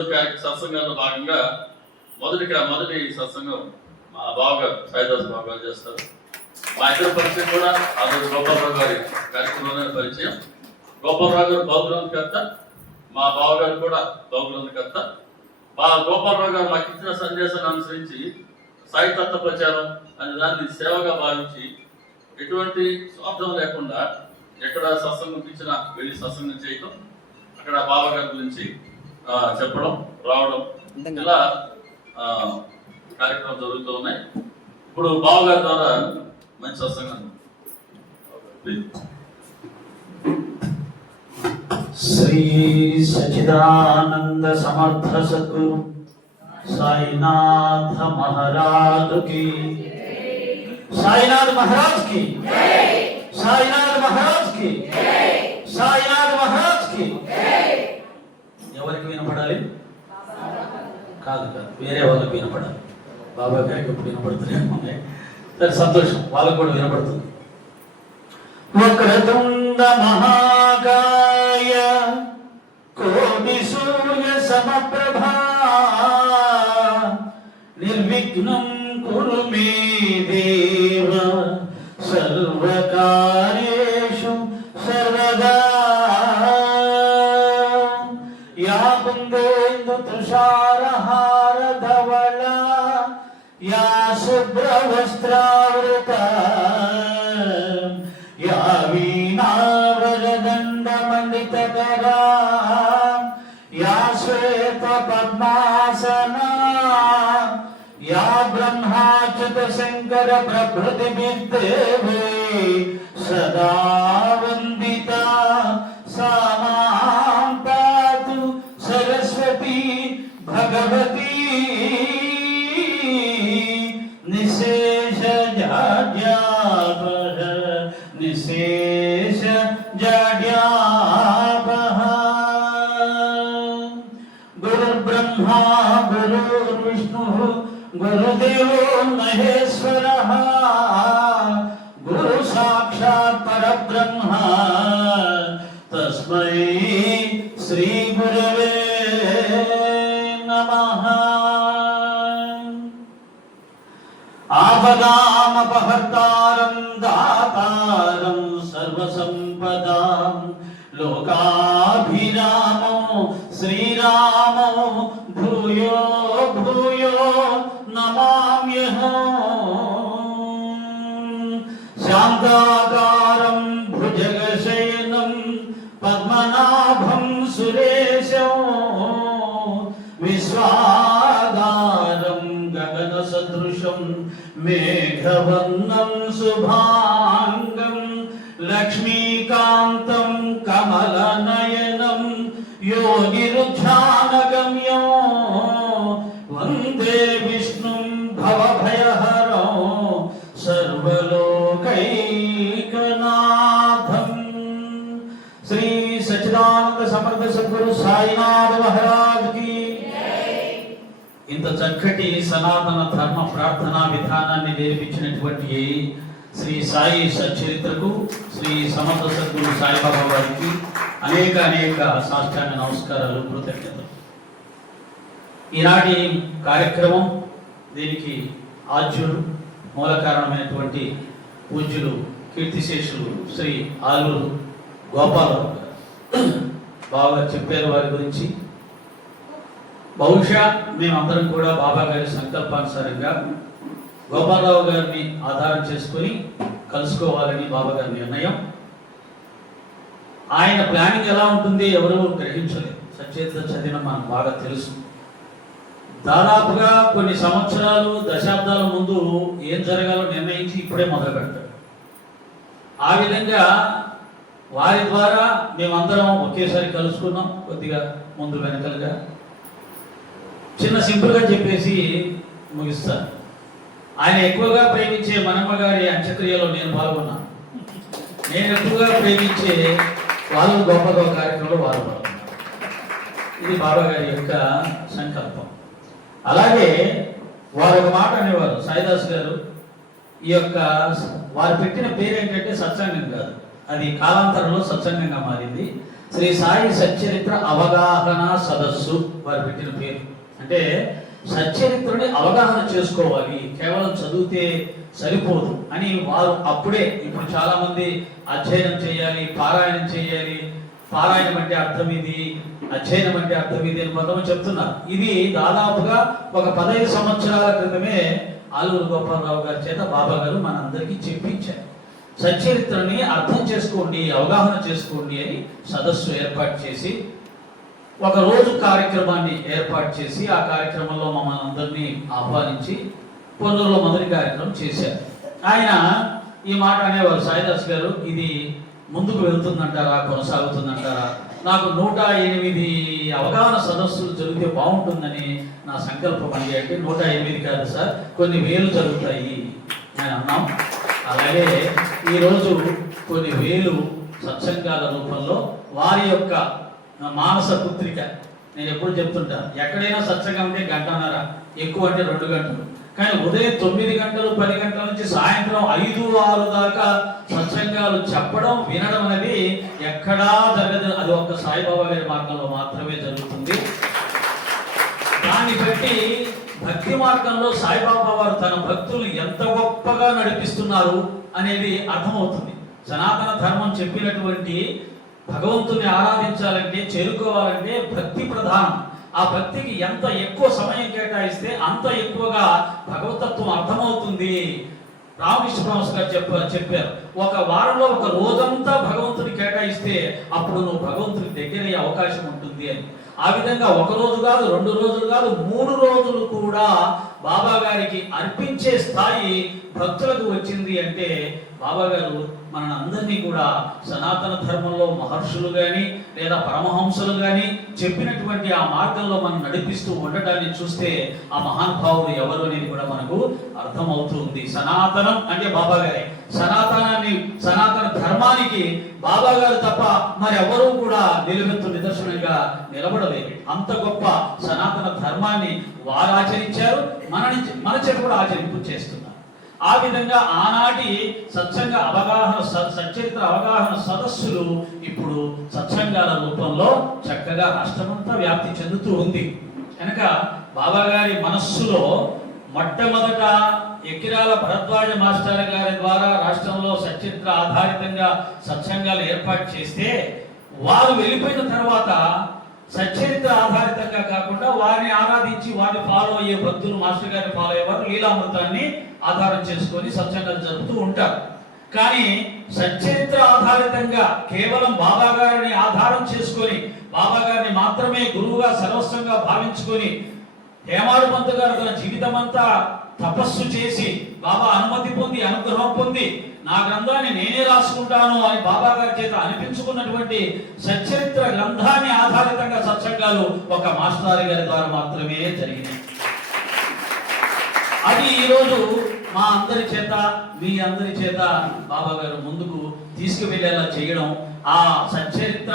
సత్సంగంలో భాగంగా మొదటి సత్సంగం మా బావగారు సాయిదాస్ బావగారు చేస్తారు. మా ఇద్దరు పరిచయం కూడా ఆ రోజు గోపాలరావు గారి కార్యక్రమంలోనే పరిచయం. గోపాలరావు గారు బహుగ్రంథకర్త, మా బావగారు కూడా బహుగ్రంథకర్త. మా గోపాలరావు గారు మాకు ఇచ్చిన సందేశాన్ని అనుసరించి సాయి తత్వ ప్రచారం అనే దాన్ని సేవగా భావించి ఎటువంటి స్వార్థం లేకుండా ఎక్కడ సత్సంగం ఇచ్చినా వెళ్ళి సత్సంగం చేయటం, అక్కడ బాబాగారి గురించి చెప్పడం రావడం, ఇలా కార్యక్రమం జరుగుతూ ఉన్నాయి. ఇప్పుడు బావగారి ద్వారా మంచి సత్సంగం. శ్రీ సచిదానంద సమర్థ సద్గురు సాయినాథ మహారాజ్ కి, సాయినాథ్ మహారాజ్ కి, సాయినాథ్ మహారాజ్ కి, సాయినాథ్ మహారాజ్ కి. ఎవరికి వినపడాలి? కాదు కాదు, వేరే వాళ్ళకి వినపడాలి. బాబా గారికి ఇప్పుడు వినపడుతున్నాయి. సరే, సంతోషం, వాళ్ళకు కూడా వినపడుతుంది. వక్రతుండ మహాకాయ కోటి సూర్య సమప్రభా నిర్విఘ్నం కురు మే దేవ సర్వకార్యేషు సర్వదా. యా కుందేందు తుషారహార ధవళ యా శుభ్ర వస్త్రావృత యా వీణావరదండ మండితకరా యా శ్వేత పద్మాసనా యా బ్రహ్మాచ్యుత శంకర ప్రభృతి విద్దేవే సదా వందిత సా మాం పాతు సరస్వతి భగవతి నిశేష జాడ్యాపహ నిశేష జాడ్యాపహ. గురుర్బ్రహ్మా గురుర్విష్ణుః గురుదేవో మహేశ్వరః గురు సాక్షాత్ పరబ్రహ్మ తస్మై శ్రీ గురవే నమః. ఆపదామపహర్తారం దాతారం సర్వసంపదాం లోకాభిరామో శ్రీరామో భూయో భూయో నమామ్యహం. శాంతాకారం భుజగశయనం పద్మనాభం సురేశం విశ్వాధారం గగన సదృశం మేఘవర్ణం శుభాంగం లక్ష్మీకాంతం కమలనయనం యోగిరుధ్యానగమ్యం వందే విష్ణుం భవభయహరం సర్వలోకైకనాథం. శ్రీ సచిదానంద సమర్థ సద్గురు సాయినాథ మహారాజ్ కి. ఇంత చక్కటి సనాతన ధర్మ ప్రార్థనా విధానాన్ని నేర్పించినటువంటి శ్రీ సాయి సచ్చరిత్రకు శ్రీ సమర్థ సద్గురు సాయిబాబా వారికి అనేక సాష్టాంగ నమస్కారాలు, కృతజ్ఞతలు. ఈనాటి కార్యక్రమం దీనికి ఆద్యులు మూల కారణమైనటువంటి పూజ్యులు కీర్తిశేషులు శ్రీ ఆలూరు గోపాలరావు గారు బాగా చెప్పారు. వారి గురించి బహుశా మేమందరం కూడా బాబా గారి సంకల్పానుసారంగా గోపాలరావు గారిని ఆధారం చేసుకొని కలుసుకోవాలని బాబా గారి నిర్ణయం. ఆయన ప్లానింగ్ ఎలా ఉంటుంది ఎవరు గ్రహించలేదు. సచేత చదివిన మనకు బాగా తెలుసు. దాదాపుగా కొన్ని సంవత్సరాలు దశాబ్దాల ముందు ఏం జరగాలో నిర్ణయించి ఇప్పుడే మొదలు పెడతాడు. ఆ విధంగా వారి ద్వారా మేమందరం ఒకేసారి కలుసుకున్నాం. కొద్దిగా ముందు వెనకలుగా చిన్న సింపుల్గా చెప్పేసి ముగిస్తాను. ఆయన ఎక్కువగా ప్రేమించే మనమ్మ గారి అంత్యక్రియలో నేను పాల్గొన్నాను. నేను ఎక్కువగా ప్రేమించే వాళ్ళు గోపాలరావు కార్యక్రమంలో వారు పాల్గొన్నారు. ఇది బాబా గారి యొక్క సంకల్పం. అలాగే వారు ఒక మాట అనేవారు, సాయిదాస్ గారు. ఈ యొక్క వారు పెట్టిన పేరు ఏంటంటే సత్సంగం కాదు, అది కాలాంతరంలో సత్సంగంగా మారింది. శ్రీ సాయి సచ్చరిత్ర అవగాహన సదస్సు వారు పెట్టిన పేరు. అంటే సచ్చరిత్రని అవగాహన చేసుకోవాలి, కేవలం చదివితే సరిపోదు అని వారు అప్పుడే. ఇప్పుడు చాలా మంది అధ్యయనం చేయాలి, పారాయణం చేయాలి, పారాయణం అంటే అర్థం ఇది, అధ్యయనం అంటే అర్థం ఇది అని కొంతమంది చెప్తున్నారు. ఇది దాదాపుగా ఒక 15 సంవత్సరాల క్రితమే ఆలూరు గోపాలరావు గారి చేత బాబా గారు మనందరికీ చెప్పించారు. సచ్చరిత్రని అర్థం చేసుకోండి, అవగాహన చేసుకోండి అని సదస్సు ఏర్పాటు చేసి ఒక రోజు కార్యక్రమాన్ని ఏర్పాటు చేసి ఆ కార్యక్రమంలో మమ్మల్ని అందరినీ ఆహ్వానించి పొన్నూరులో మొదటి కార్యక్రమం చేశారు. ఆయన ఈ మాట అనేవారు, సాయిదాస్ గారు ఇది ముందుకు వెళ్తుందంటారా, కొనసాగుతుందంటారా? నాకు 108 అవగాహన సదస్సులు జరిగితే బాగుంటుందని నా సంకల్పం అండి. అంటే 108 కాదు సార్, కొన్ని వేలు జరుగుతాయి అని అన్నాం. అలాగే ఈరోజు కొన్ని వేలు సత్సంగాల రూపంలో వారి యొక్క మానస పుత్రిక. నేను ఎప్పుడు చెప్తుంటాను, ఎక్కడైనా సత్సంగం అంటే 1.5 గంట, ఎక్కువ అంటే 2 గంటలు. కానీ ఉదయం 9 గంటలు 10 గంటల నుంచి సాయంత్రం 5-6 దాకా సత్సంగాలు చెప్పడం వినడం అనేది ఎక్కడా జరగదు. అది ఒక్క సాయిబాబా గారి మార్గంలో మాత్రమే జరుగుతుంది. దాన్ని బట్టి భక్తి మార్గంలో సాయిబాబా వారు తన భక్తులు ఎంత గొప్పగా నడిపిస్తున్నారు అనేది అర్థమవుతుంది. సనాతన ధర్మం చెప్పినటువంటి భగవంతుని ఆరాధించాలంటే, చేరుకోవాలంటే భక్తి ప్రధానం. ఆ భక్తికి ఎంత ఎక్కువ సమయం కేటాయిస్తే అంత ఎక్కువగా భగవతత్వం అర్థమవుతుంది. రామకృష్ణ పరమహంస గారు చెప్పారు, ఒక వారంలో ఒక రోజంతా భగవంతుని కేటాయిస్తే అప్పుడు నువ్వు భగవంతుని దగ్గరయ్యే అవకాశం ఉంటుంది అని. ఆ విధంగా 1 రోజు కాదు, 2 రోజులు కాదు, 3 రోజులు కూడా బాబా గారికి అర్పించే స్థాయి భక్తులకు వచ్చింది. అంటే బాబా గారు మనందరినీ కూడా సనాతన ధర్మంలో మహర్షులు కానీ లేదా పరమహంసలు కానీ చెప్పినటువంటి ఆ మార్గంలో మనం నడిపిస్తూ ఉండటాన్ని చూస్తే ఆ మహానుభావుడు ఎవరు అనేది కూడా మనకు అర్థమవుతుంది. సనాతనం అంటే బాబా గారే. సనాతన ధర్మానికి బాబా గారు తప్ప మరి ఎవరూ కూడా నిలువెత్తు నిదర్శనంగా నిలబడలేదు. అంత గొప్ప సనాతన ధర్మాన్ని వారు ఆచరించారు, మన చేత కూడా ఆచరింపు చేస్తున్నారు. ఆ విధంగా ఆనాటి సచ్చరిత్ర అవగాహన సదస్సులు ఇప్పుడు సత్సంగాల రూపంలో చక్కగా రాష్ట్రమంతా వ్యాప్తి చెందుతూ ఉంది. కనుక బాబా గారి మనస్సులో మొట్టమొదట ఎక్కిరాల భరద్వాజ మాస్టర్ గారి ద్వారా రాష్ట్రంలో సచ్చరిత్ర ఆధారితంగా సత్సంగాలు ఏర్పాటు చేస్తే, వారు వెళ్ళిపోయిన తర్వాత సచ్చరిత్ర ఆధారితంగా కాకుండా వారిని ఆరాధించి వారిని ఫాలో అయ్యే భక్తులు మాస్టర్ గారిని ఫాలో అయ్యేవారు లీలామృతాన్ని ఆధారం చేసుకొని సత్సంగాలు జరుపుతూ ఉంటారు. కానీ సచ్చరిత్ర ఆధారితంగా కేవలం బాబా గారిని ఆధారం చేసుకొని బాబా గారిని మాత్రమే గురువుగా సర్వస్వంగా భావించుకొని హేమాడు పంత్ గారు తన జీవితం అంతా తపస్సు చేసి బాబా అనుమతి పొంది అనుగ్రహం పొంది నా గ్రంథాన్ని నేనే రాసుకుంటాను అని బాబా గారి చేత అనిపించుకున్నటువంటి సచ్చరిత్ర గ్రంథాన్ని ఆధారితంగా సత్సంగాలు ఒక మాస్టర్ గారి ద్వారా మాత్రమే జరిగినాయి. అది ఈరోజు మా అందరి చేత మీ అందరి చేత బాబా గారు ముందుకు తీసుకువెళ్ళేలా చేయడం, ఆ సచ్చరిత్ర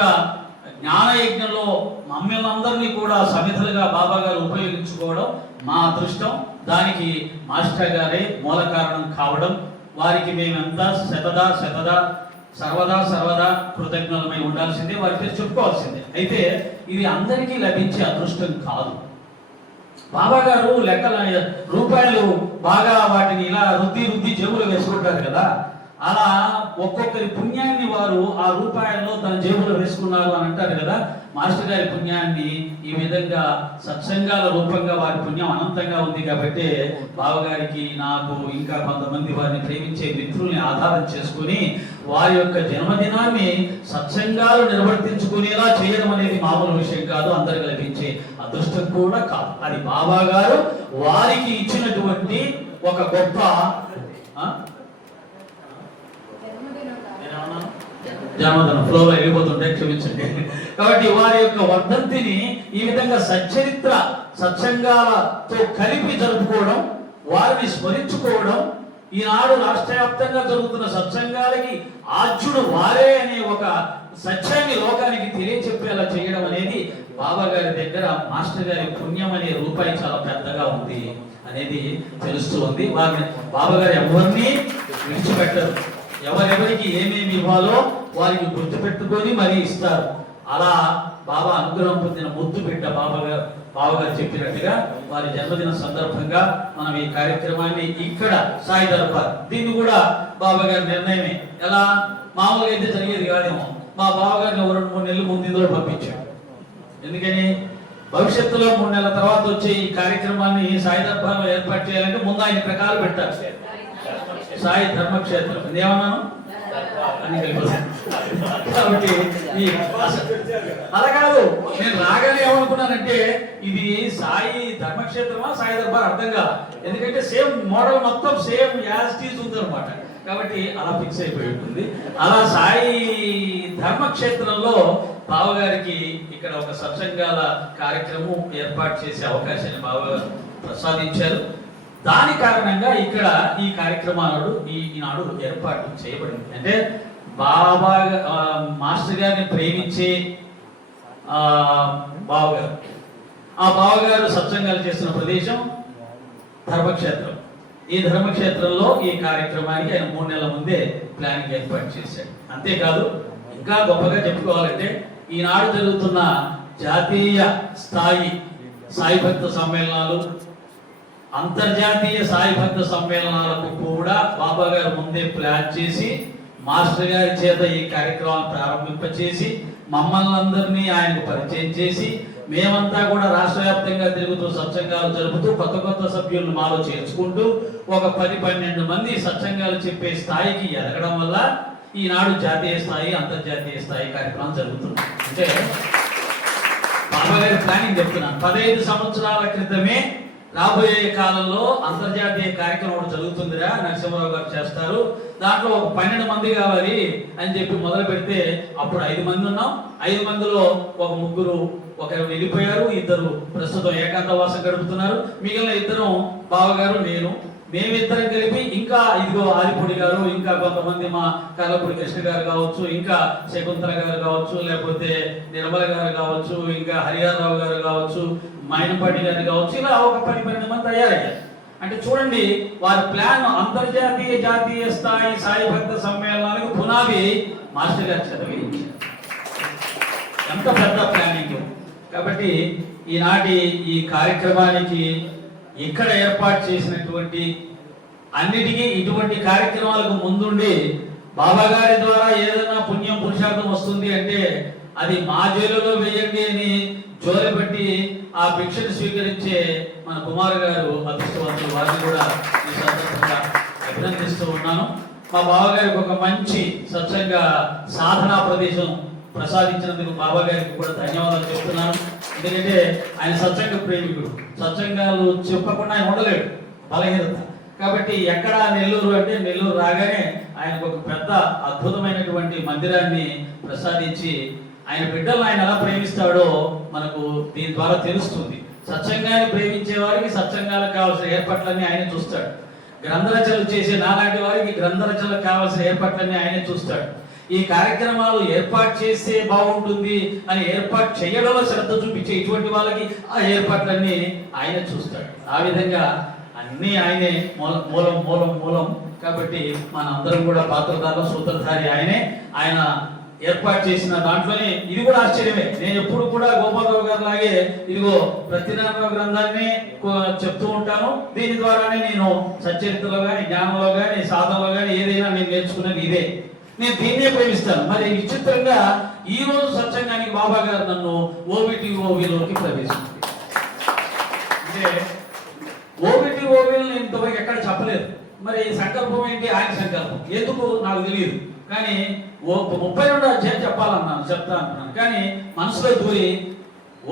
జ్ఞానయజ్ఞంలో మమ్మల్ని అందరినీ కూడా సమిధలుగా బాబా గారు ఉపయోగించుకోవడం మా అదృష్టం. దానికి మాస్టర్ గారే మూల కారణం కావడం, వారికి మేమంతా సర్వదా కృతజ్ఞులమై ఉండాల్సిందే, వారికి చెప్పుకోవాల్సిందే. అయితే ఇది అందరికీ లభించే అదృష్టం కాదు. బాబా గారు లెక్కల రూపాయలు బాగా వాటిని ఇలా రుద్ది జేబులో వేసుకుంటారు కదా, అలా ఒక్కొక్కరి పుణ్యాన్ని వారు ఆ రూపాయల్లో తన జేబులో వేసుకున్నారు అని అంటారు కదా. మాస్టర్ గారి పుణ్యాన్ని ఈ విధంగా సత్సంగాల రూపంగా వారి పుణ్యం అనంతంగా ఉంది కాబట్టి బావగారికి, నాకు, ఇంకా కొంతమంది వారిని ప్రేమించే మిత్రుల్ని ఆధారం చేసుకుని వారి యొక్క జన్మదినాన్ని సత్సంగాలు నిర్వర్తించుకునేలా చేయడం అనేది మామూలు విషయం కాదు, అందరికి లభించే అదృష్టం కూడా కాదు. అది బాబా గారు వారికి ఇచ్చినటువంటి ఒక గొప్ప జన్మదినం ఫ్లోలో వెళ్ళిపోతుంటే క్షమించండి. కాబట్టి వారి యొక్క వర్ధంతిని ఈ విధంగా సత్సంగాలతో కలిపి జరుపుకోవడం, వారిని స్మరించుకోవడం, ఈనాడు రాష్ట్ర వ్యాప్తంగా జరుగుతున్న సత్సంగాలకి ఆద్యుడు వారే అనే ఒక సత్యాన్ని లోకానికి తెలియచెప్పేలా చేయడం అనేది బాబా గారి దగ్గర మాస్టర్ గారి పుణ్యం అనే రూపాయి చాలా పెద్దగా ఉంది అనేది తెలుస్తూ ఉంది. వారిని బాబా గారు ఎవరిని విడిచిపెట్టరు, ఎవరెవరికి ఏమేమి ఇవ్వాలో వారికి గుర్తు పెట్టుకొని మరీ ఇస్తారు. అలా బాబా అనుగ్రహం పొందిన ముద్దు బిడ్డ బావగారు చెప్పినట్టుగా వారి జన్మదిన సందర్భంగా మనం ఈ కార్యక్రమాన్ని ఇక్కడ సాయి దర్బార్ దీన్ని కూడా బాబాగారి నిర్ణయమే. ఎలా మామూలుగా అయితే జరిగేది కాదేమో. మా బావగారిని 2-3 నెలలు ముందు ఇందులో పంపించాడు. ఎందుకని భవిష్యత్తులో 3 నెలల తర్వాత వచ్చే ఈ కార్యక్రమాన్ని సాయి దర్బార్లో ఏర్పాటు చేయాలంటే ముందు ఆయన ప్రకారం పెట్టారు. సాయి ధర్మక్షేత్రం ఏమన్నాను అని కాబట్టి అలా కాదు, నేను రాగానే ఏమనుకున్నానంటే ఇది సాయి ధర్మక్షేత్రమా సాయి దర్బార్ అర్థం కాదు. ఎందుకంటే సేమ్ మోడల్ మొత్తం సేమ్ యాజ్ టీజ్ ఉంది అనమాట. కాబట్టి అలా ఫిక్స్ అయిపోయి ఉంటుంది. అలా సాయి ధర్మక్షేత్రంలో బావగారికి ఇక్కడ ఒక సత్సంగాల కార్యక్రమం ఏర్పాటు చేసే అవకాశాన్ని బావగారు ప్రసాదించారు. దాని కారణంగా ఇక్కడ ఈ కార్యక్రమాలు ఈనాడు ఏర్పాటు చేయబడింది. అంటే బాబా మాస్టర్ గారిని ప్రేమించే బావగారు, ఆ బావగారు సత్సంగాలు చేస్తున్న ప్రదేశం ధర్మక్షేత్రం. ఈ ధర్మక్షేత్రంలో ఈ కార్యక్రమానికి ఆయన 3 నెలల ముందే ప్లానింగ్ ఏర్పాటు చేశాడు. అంతేకాదు ఇంకా గొప్పగా చెప్పుకోవాలంటే ఈనాడు జరుగుతున్న జాతీయ స్థాయి సాయి భక్త సమ్మేళనాలు, అంతర్జాతీయ సాయి భక్త సమ్మేళనాలకు కూడా బాబా గారు ముందే ప్లాన్ చేసి మాస్టర్ గారి చేత ఈ కార్యక్రమాన్ని ప్రారంభింపచేసి మమ్మల్ని అందరినీ ఆయనకు పరిచయం చేసి మేమంతా కూడా రాష్ట్ర వ్యాప్తంగా తిరుగుతూ సత్సంగాలు జరుపుతూ కొత్త సభ్యులను మాలో చేర్చుకుంటూ ఒక 10-12 మంది సత్సంగాలు చెప్పే స్థాయికి ఎదగడం వల్ల ఈనాడు జాతీయ స్థాయి అంతర్జాతీయ స్థాయి కార్యక్రమం జరుగుతుంది. అంటే బాబా గారి ప్లానింగ్ చెప్తున్నాను. 15 సంవత్సరాల క్రితమే రాబోయే కాలంలో అంతర్జాతీయ కార్యక్రమం ఒకటి జరుగుతుందిరా, నరసింహరావు గారు చేస్తారు, దాంట్లో ఒక 12 మంది కావాలి అని చెప్పి మొదలు పెడితే అప్పుడు 5 మంది ఉన్నాం. 5 మందిలో ఒక 3 ఒకరు వెళ్ళిపోయారు, 2 ప్రస్తుతం ఏకాంతవాసం గడుపుతున్నారు. మిగిలిన 2 బావగారు నేను, మేమిద్దరం కలిపి ఇంకా ఇదిగో ఆదిపూడి గారు, ఇంకా కొంతమంది మా కర్లపూడి కృష్ణ గారు కావచ్చు, ఇంకా శకుంతల గారు కావచ్చు, లేకపోతే నిర్మల గారు కావచ్చు, ఇంకా హరిహరరావు గారు కావచ్చు, మైనపాటి గారు కావచ్చు, ఇలా ఒక 10-12 మంది తయారయ్యారు. అంటే చూడండి వారి ప్లాన్ అంతర్జాతీయ జాతీయ స్థాయి సాయి భక్త సమ్మేళనాలకు పునాది మాస్టర్ గారు చదివి ఎంత పెద్ద ప్లానింగ్. కాబట్టి ఈనాటి ఈ కార్యక్రమానికి ఇక్కడ ఏర్పాటు చేసినటువంటి అన్నిటికీ ఇటువంటి కార్యక్రమాలకు ముందుండి బాబా గారి ద్వారా ఏదైనా పుణ్యం పురుషార్థం వస్తుంది అంటే అది మా జైలులో వేయండి అని జోలిపెట్టి ఆ భిక్షను స్వీకరించే మన కుమార్ గారు అదృష్టవంతులు. వారిని కూడా ఈ సందర్భంగా అభినందిస్తూ ఉన్నాను. మా బావగారికి ఒక మంచి సత్సంగ సాధనా ప్రదేశం ప్రసాదించినందుకు బాబా గారికి కూడా ధన్యవాదాలు చెప్తున్నాను. ఎందుకంటే ఆయన సత్సంగ ప్రేమికుడు, సత్సంగాలు చెప్పకుండా ఆయన ఉండలేడు, బలహీనత. కాబట్టి ఎక్కడ నెల్లూరు అంటే నెల్లూరు రాగానే ఆయనకు ఒక పెద్ద అద్భుతమైనటువంటి మందిరాన్ని ప్రసాదించి ఆయన బిడ్డలను ఆయన ఎలా ప్రేమిస్తాడో మనకు దీని ద్వారా తెలుస్తుంది. సత్సంగాన్ని ప్రేమించే వారికి సత్సంగాలకు కావాల్సిన ఏర్పాట్లన్నీ ఆయన చూస్తాడు. గ్రంథరచనలు చేసే నాలాంటి వారికి గ్రంథరచనలకు కావాల్సిన ఏర్పాట్లన్నీ ఆయనే చూస్తాడు. ఈ కార్యక్రమాలు ఏర్పాటు చేస్తే బాగుంటుంది అని ఏర్పాటు చేయడంలో శ్రద్ధ చూపించే ఇటువంటి వాళ్ళకి ఆ ఏర్పాట్లన్నీ ఆయన చూస్తాడు. ఆ విధంగా అన్నీ ఆయనే మూలం. కాబట్టి మన అందరం కూడా పాత్రధారులు, సూత్రధారి ఆయనే. ఆయన ఏర్పాటు చేసిన దాంట్లోనే ఇది కూడా ఆశ్చర్యమే. నేను ఎప్పుడు కూడా గోపాలరావు గారు లాగే ఇదిగో ప్రతినారాయణ గ్రంథాన్ని చెప్తూ ఉంటాను. దీని ద్వారానే నేను సచ్చరిత్రలో కానీ జ్ఞానంలో కానీ సాధనలో కానీ ఏదైనా నేను నేర్చుకున్నది ఇదే. నేను దీన్నే ప్రేమిస్తాను. మరి విచిత్రంగా ఈ రోజు సత్సంగానికి బాబా గారు నన్ను ఓవిలోకి ప్రవేశించారు. అంటే ఓవిలో నేను ఇంతవరకు ఎక్కడ చెప్పలేదు. మరి సంకల్పం ఏంటి? ఆయన సంకల్పం ఎందుకు నాకు తెలియదు. కానీ 32వ అధ్యాయం చెప్తా అంటున్నాను. కానీ మనసులో దూరి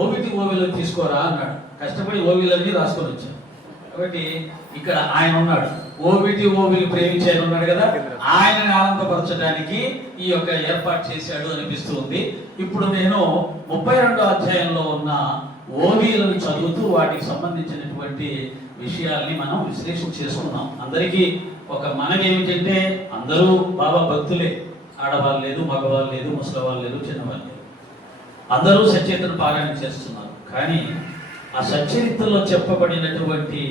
ఓవిలో తీసుకోరా అన్నాడు. కష్టపడి ఓవిలన్నీ రాసుకొని వచ్చాను. కాబట్టి ఇక్కడ ఆయన ఉన్నాడు, ఓవిలు ప్రేమించి ఆయన ఉన్నాడు కదా, ఆయనని ఆనందపరచడానికి ఈ యొక్క ఏర్పాటు చేశాడు అనిపిస్తుంది. ఇప్పుడు నేను 32వ అధ్యాయంలో ఉన్న ఓవిలను చదువుతూ వాటికి సంబంధించినటువంటి విషయాల్ని మనం విశ్లేషణ చేసుకున్నాం. అందరికీ ఒక మనవి ఏమిటంటే అందరూ బాబా భక్తులే, ఆడవాళ్ళు లేదు, మగవాళ్ళు లేదు, ముసలివాళ్ళు లేదు, చిన్నవాళ్ళు లేదు, అందరూ సచరిత్రను పారాయణ చేస్తున్నారు. కానీ ఆ సచరిత్రలో చెప్పబడినటువంటి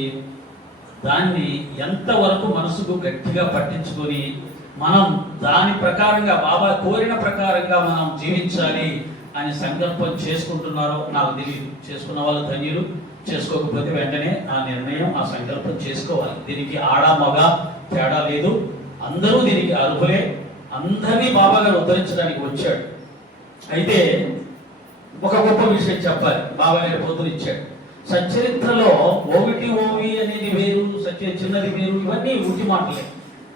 దాన్ని ఎంతవరకు మనసుకు గట్టిగా పట్టించుకొని మనం దాని ప్రకారంగా బాబా కోరిన ప్రకారంగా మనం జీవించాలి, అని సంకల్పం చేసుకుంటున్నారో నాకు తెలియదు. చేసుకున్న వాళ్ళు ధన్యులు, చేసుకోకపోతే వెంటనే ఆ నిర్ణయం, ఆ సంకల్పం చేసుకోవాలి. దీనికి ఆడ మగ తేడా లేదు, అందరూ దీనికి అర్హులే. అందరినీ బాబా గారు ఉద్ధరించడానికి వచ్చాడు. అయితే ఒక గొప్ప విషయం చెప్పాలి. బాబా గారి పొద్దున ఇచ్చాడు. సచ్చరిత్రలో ఓవిటి ఓవి అనేది వేరు, చిన్నది వేరు, ఇవన్నీ ఊటి మాటలే.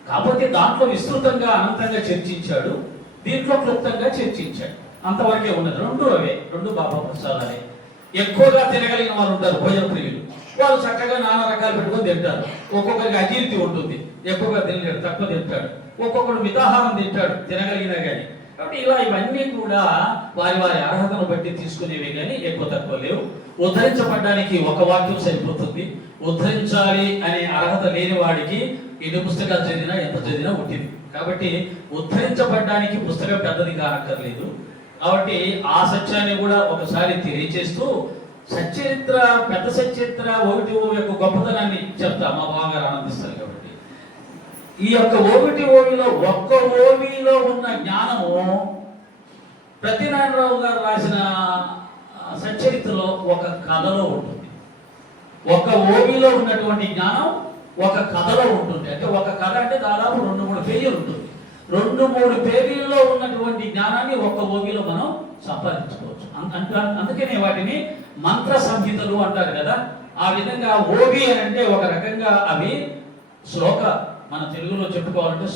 కాకపోతే దాంట్లో విస్తృతంగా అనంతంగా చర్చించాడు, దీంట్లో క్లుప్తంగా చర్చించాడు. అంతవరకే ఉన్నది. రెండు బాబా ప్రసాదాలే. ఎక్కువగా తినగలిగిన వాళ్ళు ఉంటారు, భోజన ప్రియులు. వాళ్ళు చక్కగా నానా రకాలు పెట్టుకొని తింటారు. ఒక్కొక్కరికి అజీర్తి ఉంటుంది, ఎక్కువగా తినలేడు, తక్కువ తింటాడు. ఒక్కొక్కడు మితాహారం తింటాడు, తినగలిగినా కానీ. కాబట్టి ఇలా ఇవన్నీ కూడా వారి వారి అర్హతను బట్టి తీసుకునేవి కానీ ఎక్కువ తక్కువ లేవు. ఉద్ధరించబడ్డానికి ఒక వాక్యం సరిపోతుంది. ఉద్ధరించాలి అనే అర్హత లేని వాడికి ఎన్ని పుస్తకాలు చదివినా ఎంత చదివినా ఉంటుంది. కాబట్టి ఉద్ధరించబడ్డానికి పుస్తకం పెద్దది కానక్కర్లేదు. కాబట్టి ఆ సత్యాన్ని కూడా ఒకసారి తెలియచేస్తూ సచ్చరిత్ర, పెద్ద సచ్చరిత్ర ఒకటి యొక్క గొప్పతనాన్ని చెప్తా. మా బావగారు ఆనందిస్తారు. కాబట్టి ఈ యొక్క ఓవిటి ఓవిలో ఒక్క ఓవిలో ఉన్న జ్ఞానము ప్రతినారాయణరావు గారు రాసిన సచ్చరిత్రలో ఒక కథలో ఉంటుంది. ఒక ఓవిలో ఉన్నటువంటి జ్ఞానం ఒక కథలో ఉంటుంది. అంటే ఒక కథ అంటే దాదాపు 2-3 పేజీలు ఉంటుంది. 2-3 పేజీల్లో ఉన్నటువంటి జ్ఞానాన్ని ఒక్క ఓవిలో మనం సంపాదించుకోవచ్చు. అందుకనే వాటిని మంత్ర సంహితలు అంటారు కదా. ఆ విధంగా ఓవి అని అంటే ఒక రకంగా అవి శ్లోక, మన తెలుగులో చెప్పుకోవాలంటే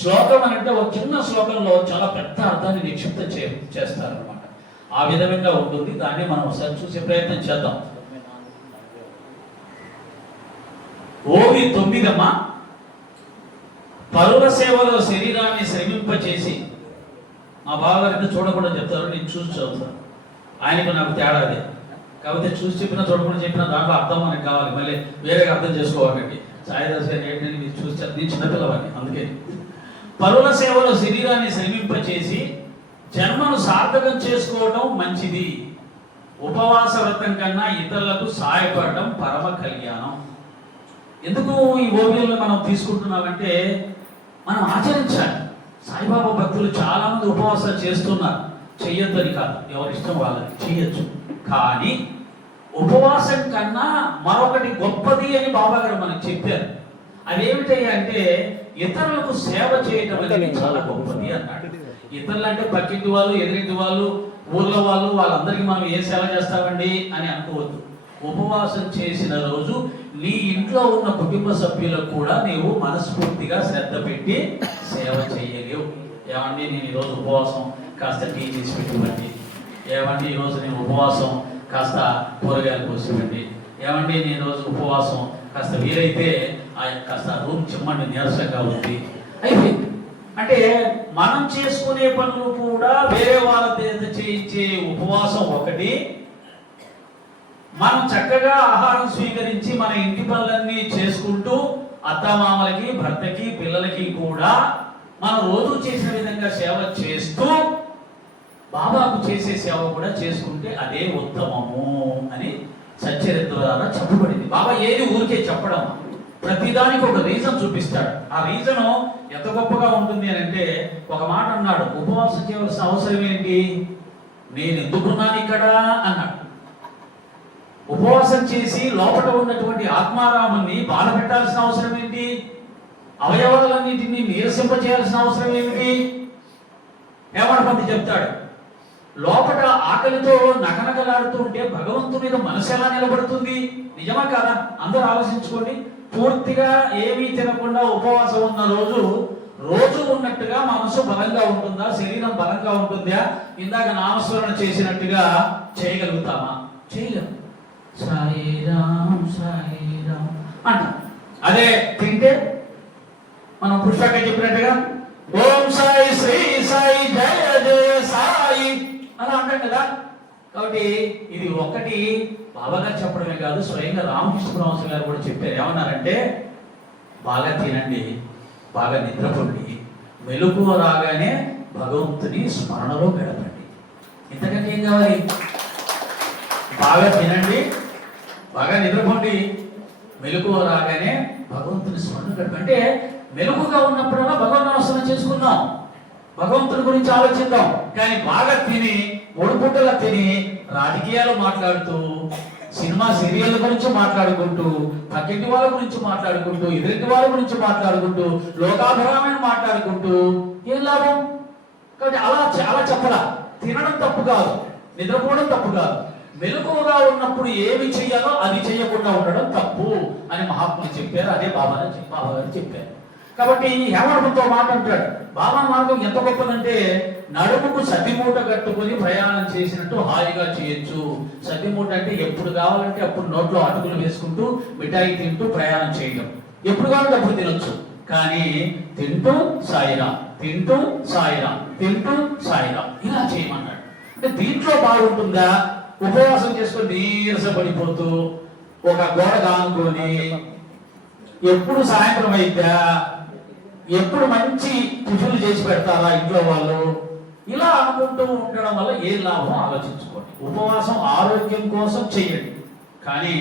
శ్లోకం అని అంటే ఒక చిన్న శ్లోకంలో చాలా పెద్ద అర్థాన్ని నిక్షిప్తం చేస్తారు అనమాట. ఆ విధంగా ఉంటుంది. దాన్ని మనం ఒకసారి చూసే ప్రయత్నం చేద్దాం. ఓవి 9 పరుల సేవలో శరీరాన్ని శ్రమింపచేసి, మా బావగారిని చూడకుండా చెప్తారు, నేను చూసి చదువుతాను. ఆయనకు నాకు తేడా అదే. కాకపోతే చూసి చెప్పినా చూడకుండా చెప్పినా దాంట్లో అర్థం మనకు కావాలి. మళ్ళీ వేరేగా అర్థం చేసుకోవాలండి. సాయిదాస్ గారు ఏంటంటే మీరు చూసి నేను చిన్నపిల్లవాడిని. అందుకే పరుల సేవలో శరీరాన్ని శ్రమింపచేసి జన్మను సార్థకం చేసుకోవడం మంచిది. ఉపవాస వ్రతం కన్నా ఇతరులకు సహాయపడటం పరమ కళ్యాణం. ఎందుకు ఈ ఓవియంలో మనం తీసుకుంటున్నామంటే మనం ఆచరించాలి. సాయిబాబా భక్తులు చాలా మంది ఉపవాసాలు చేస్తున్నారు, చెయ్యొద్దని కాదు, ఎవరిష్టం వాళ్ళకి చేయొచ్చు. కానీ ఉపవాసం కన్నా మరొకటి గొప్పది అని బాబా గారు మనకు చెప్పారు. అదేమిటయ్యా అంటే ఇతరులకు సేవ చేయటం అనేది చాలా గొప్పది అన్నాడు. ఇతరులు అంటే పక్కింటి వాళ్ళు, ఎదురింటి వాళ్ళు, ఊర్లో వాళ్ళు, వాళ్ళందరికీ మనం ఏ సేవ చేస్తామండి అని అనుకోవద్దు. ఉపవాసం చేసిన రోజు నీ ఇంట్లో ఉన్న కుటుంబ సభ్యులకు కూడా నీవు మనస్ఫూర్తిగా శ్రద్ధ పెట్టి సేవ చేయలేవు. ఏమండి నేను ఈరోజు ఉపవాసం, కాస్త టీ చేసి పెట్టివ్వండి. ఏమండి ఈరోజు నేను ఉపవాసం, కాస్త కూరగాయలు కోసివ్వండి. ఏమండి నేను రోజు ఉపవాసం, కాస్త వీలైతే కాస్త రూమ్ చిమ్మండి, నీరసంగా ఉంది. అయిపోయింది. అంటే మనం చేసుకునే పనులు కూడా వేరే వాళ్ళ చేత చేయించే ఉపవాసం ఒకటి. మనం చక్కగా ఆహారం స్వీకరించి మన ఇంటి పనులన్నీ చేసుకుంటూ అత్తమామలకి, భర్తకి, పిల్లలకి కూడా మనం రోజు చేసిన విధంగా సేవ చేస్తూ బాబాకు చేసే సేవ కూడా చేసుకుంటే అదే ఉత్తమము అని సచ్చరిత్ర ద్వారా చెప్పబడింది. బాబా ఏది ఊరికే చెప్పడం, ప్రతిదానికి ఒక రీజన్ చూపిస్తాడు. ఆ రీజను ఎంత గొప్పగా ఉంటుంది అని అంటే ఒక మాట అన్నాడు, ఉపవాసం చేయవలసిన అవసరం ఏంటి, నేను ఎందుకున్నాను ఇక్కడ అన్నాడు. ఉపవాసం చేసి లోపల ఉన్నటువంటి ఆత్మారాముని బాధ పెట్టాల్సిన అవసరం ఏంటి, అవయవాలన్నింటినీ నీరసింప చేయాల్సిన అవసరం ఏమిటి. హేమడపంతి చెప్తాడు, లోపల ఆకలితో నకనకలాడుతూ ఉంటే భగవంతుని మీద మనసు ఎలా నిలబడుతుంది? నిజమా కాదా? అందరూ ఆలోచించుకోండి. పూర్తిగా ఏమీ తినకుండా ఉపవాసం ఉన్న రోజు ఉన్నట్టుగా మనసు బలంగా ఉంటుందా, శరీరం బలంగా ఉంటుందా? ఇందాక నామస్మరణ చేసినట్టుగా చేయగలుగుతామా? చేయలేము. సాయిరామ్ సాయిరామ్ అంట. అదే తింటే మనం పుష్పక చెప్పినట్టుగా ఓం సాయి, శ్రీ సాయి, జయ జయ సాయి అలా అంటాం కదా. కాబట్టి ఇది ఒక్కటి బాబాగారు చెప్పడమే కాదు, స్వయంగా రామకృష్ణ పరమహంస గారు కూడా చెప్పారు. ఏమన్నారంటే బాగా తినండి, బాగా నిద్రపోండి, మెలకువ రాగానే భగవంతుని స్మరణలో గడపండి. ఇంతకంటే ఏం కావాలి? బాగా తినండి, బాగా నిద్రపోండి, మెలకువ రాగానే భగవంతుని స్మరణ గడపండి. అంటే మెలకుగా ఉన్నప్పుడల్లా భగవన్ నమస్కారం చేసుకుందాం, భగవంతుడి గురించి ఆలోచిద్దాం. కానీ బాగా తిని మూడు పూటలా తిని రాజకీయాలు మాట్లాడుతూ సినిమా సీరియల్ గురించి మాట్లాడుకుంటూ పక్కింటి వాళ్ళ గురించి మాట్లాడుకుంటూ ఎదురింటి వాళ్ళ గురించి మాట్లాడుకుంటూ లోకాభిరామైన మాట్లాడుకుంటూ ఏం లాభం? కాబట్టి అలా చెప్పలా. తినడం తప్పు కాదు, నిద్రపోవడం తప్పు కాదు, మెలకువగా ఉన్నప్పుడు ఏమి చెయ్యాలో అది చేయకుండా ఉండడం తప్పు అని మహాత్ములు చెప్పారు. అదే బాబా గారు చెప్పారు. కాబట్టి హేమడుతో మాట అంటాడు, బాబా మార్గం ఎంత గొప్పదంటే నడుముకు సతిమూట కట్టుకుని ప్రయాణం చేసినట్టు హాయిగా చేయొచ్చు. సతిమూట అంటే ఎప్పుడు కావాలంటే అప్పుడు నోట్లో అటుకులు వేసుకుంటూ మిఠాయి తింటూ ప్రయాణం చేయడం, ఎప్పుడు కావాలంటే అప్పుడు తినొచ్చు. కానీ తింటూ సాయిరా, తింటూ సాయిరా, తింటూ సాయిరా ఇలా చేయమన్నాడు. అంటే దీంట్లో బాగుంటుందా? ఉపవాసం చేసుకొని నీరసపడిపోతూ ఒక గోడ కానుకొని ఎప్పుడు సాయంత్రం అయిద్దా, ఎప్పుడు మంచి టిఫిన్లు చేసి పెడతారా ఇంట్లో వాళ్ళు, ఇలా అనుకుంటూ ఉండడం వల్ల ఏ లాభం ఆలోచించుకోండి. ఉపవాసం ఆరోగ్యం కోసం చేయండి, కానీ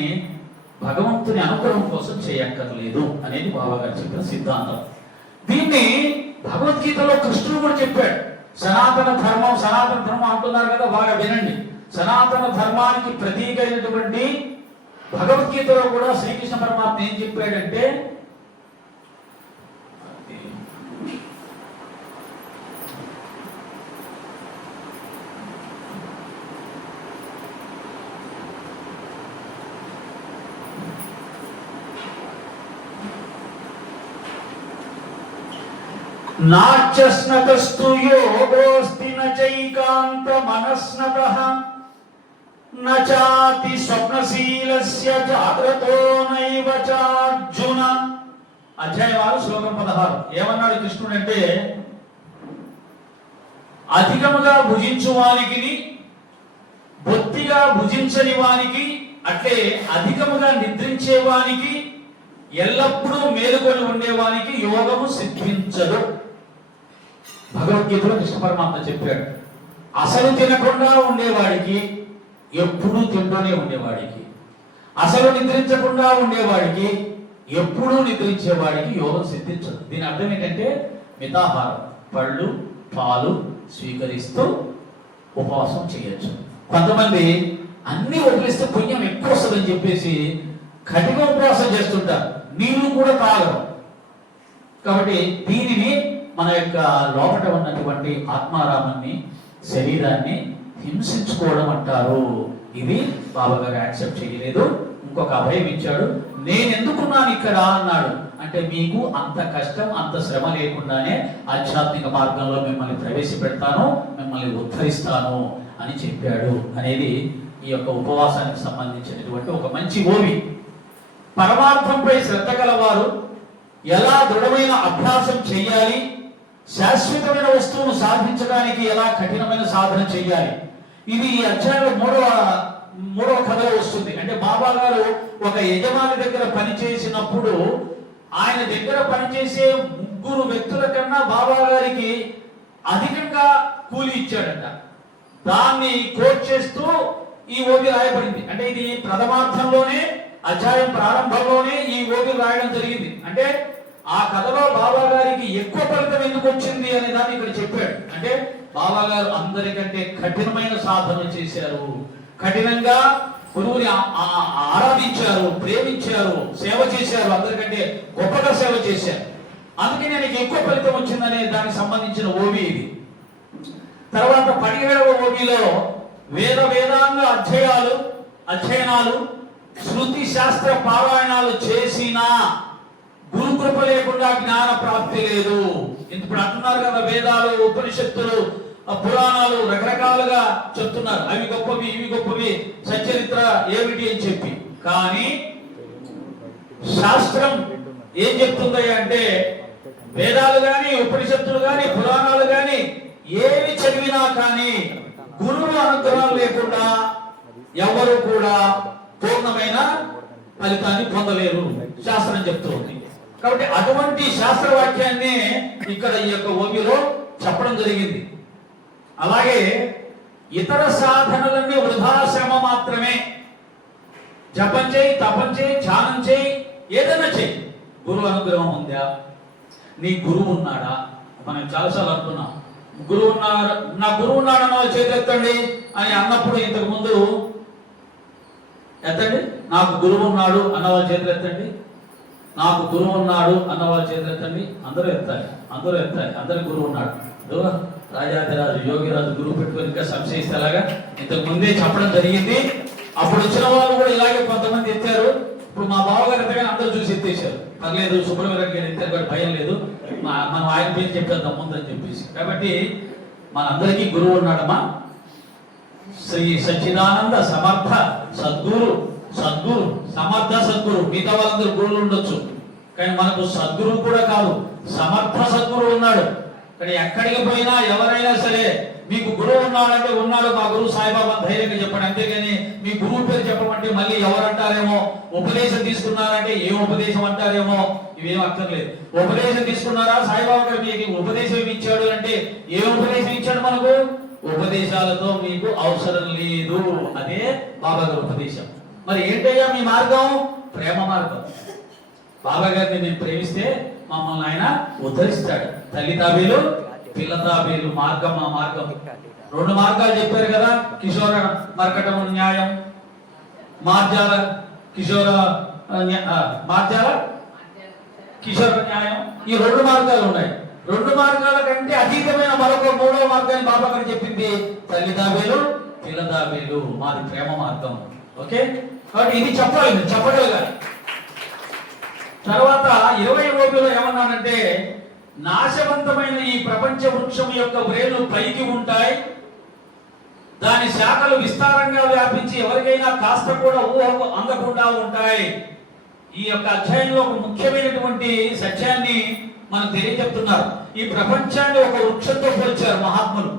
భగవంతుని అనుగ్రహం కోసం చేయక్కర్లేదు అనేది బాబా గారు చెప్పిన సిద్ధాంతం. దీన్ని భగవద్గీతలో కృష్ణుడు కూడా చెప్పాడు. సనాతన ధర్మం అంటున్నారు కదా, బాగా వినండి. సనాతన ధర్మానికి ప్రతీక అయినటువంటి భగవద్గీతలో కూడా శ్రీకృష్ణ పరమాత్మ ఏం చెప్పాడంటే, నాచ్యస్నతస్తు యోగోస్తి నచైకాంత మనస్నతః నచాతి స్వప్నశీలస్య జాగ్రతో నైవ చార్జున. అధ్యాయం 6 శ్లోకం 16. ఏమన్నాడు కృష్ణుడు అంటే, అధికముగా భుజించు వానికి, బొత్తిగా భుజించని వానికి, అట్లే అధికముగా నిద్రించే వానికి, ఎల్లప్పుడూ మేలుకొని ఉండేవానికి యోగము సిద్ధించదు. భగవద్గీతలో కృష్ణ పరమాత్మ చెప్పాడు. అసలు తినకుండా ఉండేవాడికి, ఎప్పుడూ తింటూనే ఉండేవాడికి, అసలు నిద్రించకుండా ఉండేవాడికి, ఎప్పుడూ నిద్రించేవాడికి యోగం సిద్ధించదు. దీని అర్థం ఏంటంటే మితాహారం, పళ్ళు పాలు స్వీకరిస్తూ ఉపవాసం చేయొచ్చు. కొంతమంది అన్ని వదిలిస్తే పుణ్యం ఎక్కువ వస్తుందని చెప్పేసి కఠిన ఉపవాసం చేస్తుంటారు, నీళ్లు కూడా తాగరు. కాబట్టి దీనిని మన యొక్క లోపట ఉన్నటువంటి ఆత్మారామాన్ని, శరీరాన్ని హింసించుకోవడం అంటారు. ఇది బాబా గారు యాక్సెప్ట్ చేయలేదు. ఇంకొక అభయం ఇచ్చాడు, నేను ఎందుకున్నాను ఇక్కడ అన్నాడు. అంటే మీకు అంత కష్టం, అంత శ్రమ లేకుండానే ఆధ్యాత్మిక మార్గంలో మిమ్మల్ని ప్రవేశపెడతాను, మిమ్మల్ని ఉద్ధరిస్తాను అని చెప్పాడు అనేది ఈ యొక్క ఉపవాసానికి సంబంధించినటువంటి ఒక మంచి ఓవి. పరమార్థంపై శ్రద్ధ కలవారు ఎలా దృఢమైన అభ్యాసం చేయాలి, శాశ్వతమైన వస్తువును సాధించడానికి ఎలా కఠినమైన సాధన చేయాలి, ఇది ఈ అధ్యాయంలో మూడవ కథలో వస్తుంది. అంటే బాబా గారు ఒక యజమాని దగ్గర పనిచేసినప్పుడు ఆయన దగ్గర పనిచేసే 3 వ్యక్తుల కన్నా బాబా గారికి అధికంగా కూలి ఇచ్చాడంట. దాన్ని కోట్ చేస్తూ ఈ ఓవి రాయబడింది. అంటే ఇది ప్రథమార్థంలోనే, అధ్యాయం ప్రారంభంలోనే ఈ ఓవి రాయడం జరిగింది. అంటే ఆ కథలో బాబా గారికి ఎక్కువ ఫలితం ఎందుకు వచ్చింది అనే దాన్ని ఇక్కడ చెప్పాడు. అంటే బాబా గారు అందరికంటే కఠినమైన సాధనలు చేశారు, కఠినంగా గురువుని ఆరాధించారు, ప్రేమించారు, సేవ చేశారు, అందరికంటే గొప్పగా సేవ చేశారు. అందుకే నేను ఎక్కువ ఫలితం వచ్చిందనే దానికి సంబంధించిన ఓవి ఇది. తర్వాత 17వ ఓవిలో వేదాంగ అధ్యయనాలు శృతి శాస్త్ర పారాయణాలు చేసినా గురు కృప లేకుండా జ్ఞాన ప్రాప్తి లేదు. ఇప్పుడు అంటున్నారు కదా, వేదాలు, ఉపనిషత్తులు, పురాణాలు రకరకాలుగా చెప్తున్నారు, అవి గొప్పవి, ఇవి గొప్పవి, సచరిత్ర ఏమిటి అని చెప్పి. కానీ శాస్త్రం ఏం చెప్తుంది అంటే, వేదాలు గాని, ఉపనిషత్తులు గాని, పురాణాలు గాని ఏవి చదివినా కానీ గురువు అనుగ్రహం లేకుండా ఎవరు కూడా పూర్ణమైన ఫలితాన్ని పొందలేరు శాస్త్రం చెప్తుంది. కాబట్టి అటువంటి శాస్త్రవాక్యాన్ని ఇక్కడ ఈ యొక్క ఓవిలో చెప్పడం జరిగింది. అలాగే ఇతర సాధనలన్నీ వృధాశ్రమ మాత్రమే. జపం చేయి, తపం చేయి, ధ్యానం చేయి, ఏదైనా చేయి, గురువు అనుగ్రహం ఉందా, నీ గురువు ఉన్నాడా? మనం చాలాసార్లు అనుకున్నాం, గురువు ఉన్నారు, నా గురువు ఉన్నాడు అన్న వాళ్ళు చేతులు ఎత్తండి అని అన్నప్పుడు ఇంతకు ముందు ఎత్తండి. నాకు గురువు ఉన్నాడు అన్న వాళ్ళ చేతులు ఎత్తండి. నాకు గురువు ఉన్నాడు అన్న వాళ్ళ చేతులు ఎత్తండి. అందరూ ఎత్తాలి, అందరూ ఎత్తాలి. అందరి గురువు ఉన్నాడు. రాజాధిరాజు యోగిరాజు గురువు పెట్టుకొని ఇంకా సంశయిస్తే అలాగా ఇంతకు ముందే చెప్పడం జరిగింది. అప్పుడు వచ్చిన వాళ్ళు కూడా ఇలాగే కొంతమంది ఎత్తారు. ఇప్పుడు మా బావగారు ఎంతగానో అందరూ చూసి ఎత్తేసారు. పర్లేదు సుబ్రహ్మణ్యం గారు ఎత్తారు కాబట్టి భయం లేదు, మనం ఆయన పేరు చెప్పేద్దాం ముందని చెప్పేసి. కాబట్టి మనందరికీ గురువు ఉన్నాడమ్మా. శ్రీ సచ్చిదానంద సమర్థ సద్గురు, సద్గురు సమర్థ సద్గురు. మిగతా వాళ్ళందరూ గురువులు ఉండొచ్చు, కానీ మనకు సద్గురు కూడా కాదు, సమర్థ సద్గురు ఉన్నాడు. కానీ ఎక్కడికి పోయినా ఎవరైనా సరే మీకు గురువు ఉన్నాడంటే ఉన్నాడు, మా గురువు సాయిబాబా ధైర్యంగా చెప్పండి. అంతేగాని మీ గురువు పేరు చెప్పమంటే మళ్ళీ ఎవరంటారేమో, ఉపదేశం తీసుకున్నారంటే ఏ ఉపదేశం అంటారేమో, ఇవేం అక్కర్లేదు. ఉపదేశం తీసుకున్నారా, సాయిబాబా గారు మీకు ఉపదేశం ఇచ్చాడు అంటే ఏ ఉపదేశం ఇచ్చాడు మనకు? ఉపదేశాలతో మీకు అవసరం లేదు, అదే బాబా గారి ఉపదేశం. మరి ఏంటయ్యా మీ మార్గం? ప్రేమ మార్గం. బాబా గారిని నేను ప్రేమిస్తే మమ్మల్ని ఆయన ఉద్ధరిస్తాడు. తల్లి తాబేలు పిల్ల తాబేలు మార్గం, ఆ మార్గం. రెండు మార్గాలు చెప్పారు కదా, కిషోర మర్కటం న్యాయం, మార్జాల కిషోర మార్జాల కిషోర న్యాయం. ఈ రెండు మార్గాలు ఉన్నాయి. రెండు మార్గాల కంటే అతీతమైన మరొక మూడవ మార్గాన్ని బాబా గారు చెప్పింది తల్లి తాబేలు పిల్ల తాబేలు, మాది ప్రేమ మార్గం. ఓకే, కాబట్టి ఇది చెప్పాలి, మీరు చెప్పగలగాలి. తర్వాత 20 ఏమన్నానంటే, నాశవంతమైన ఈ ప్రపంచ వృక్షం యొక్క వ్రేళ్లు పైకి ఉంటాయి, దాని శాఖలు విస్తారంగా వ్యాపించి ఎవరికైనా కాస్త కూడా ఊహకు అందకుండా ఉంటాయి. ఈ యొక్క అధ్యాయంలో ఒక ముఖ్యమైనటువంటి సత్యాన్ని మనకు తెలియజెప్తున్నారు. ఈ ప్రపంచాన్ని ఒక వృక్షంతో పోల్చారు మహాత్ములు.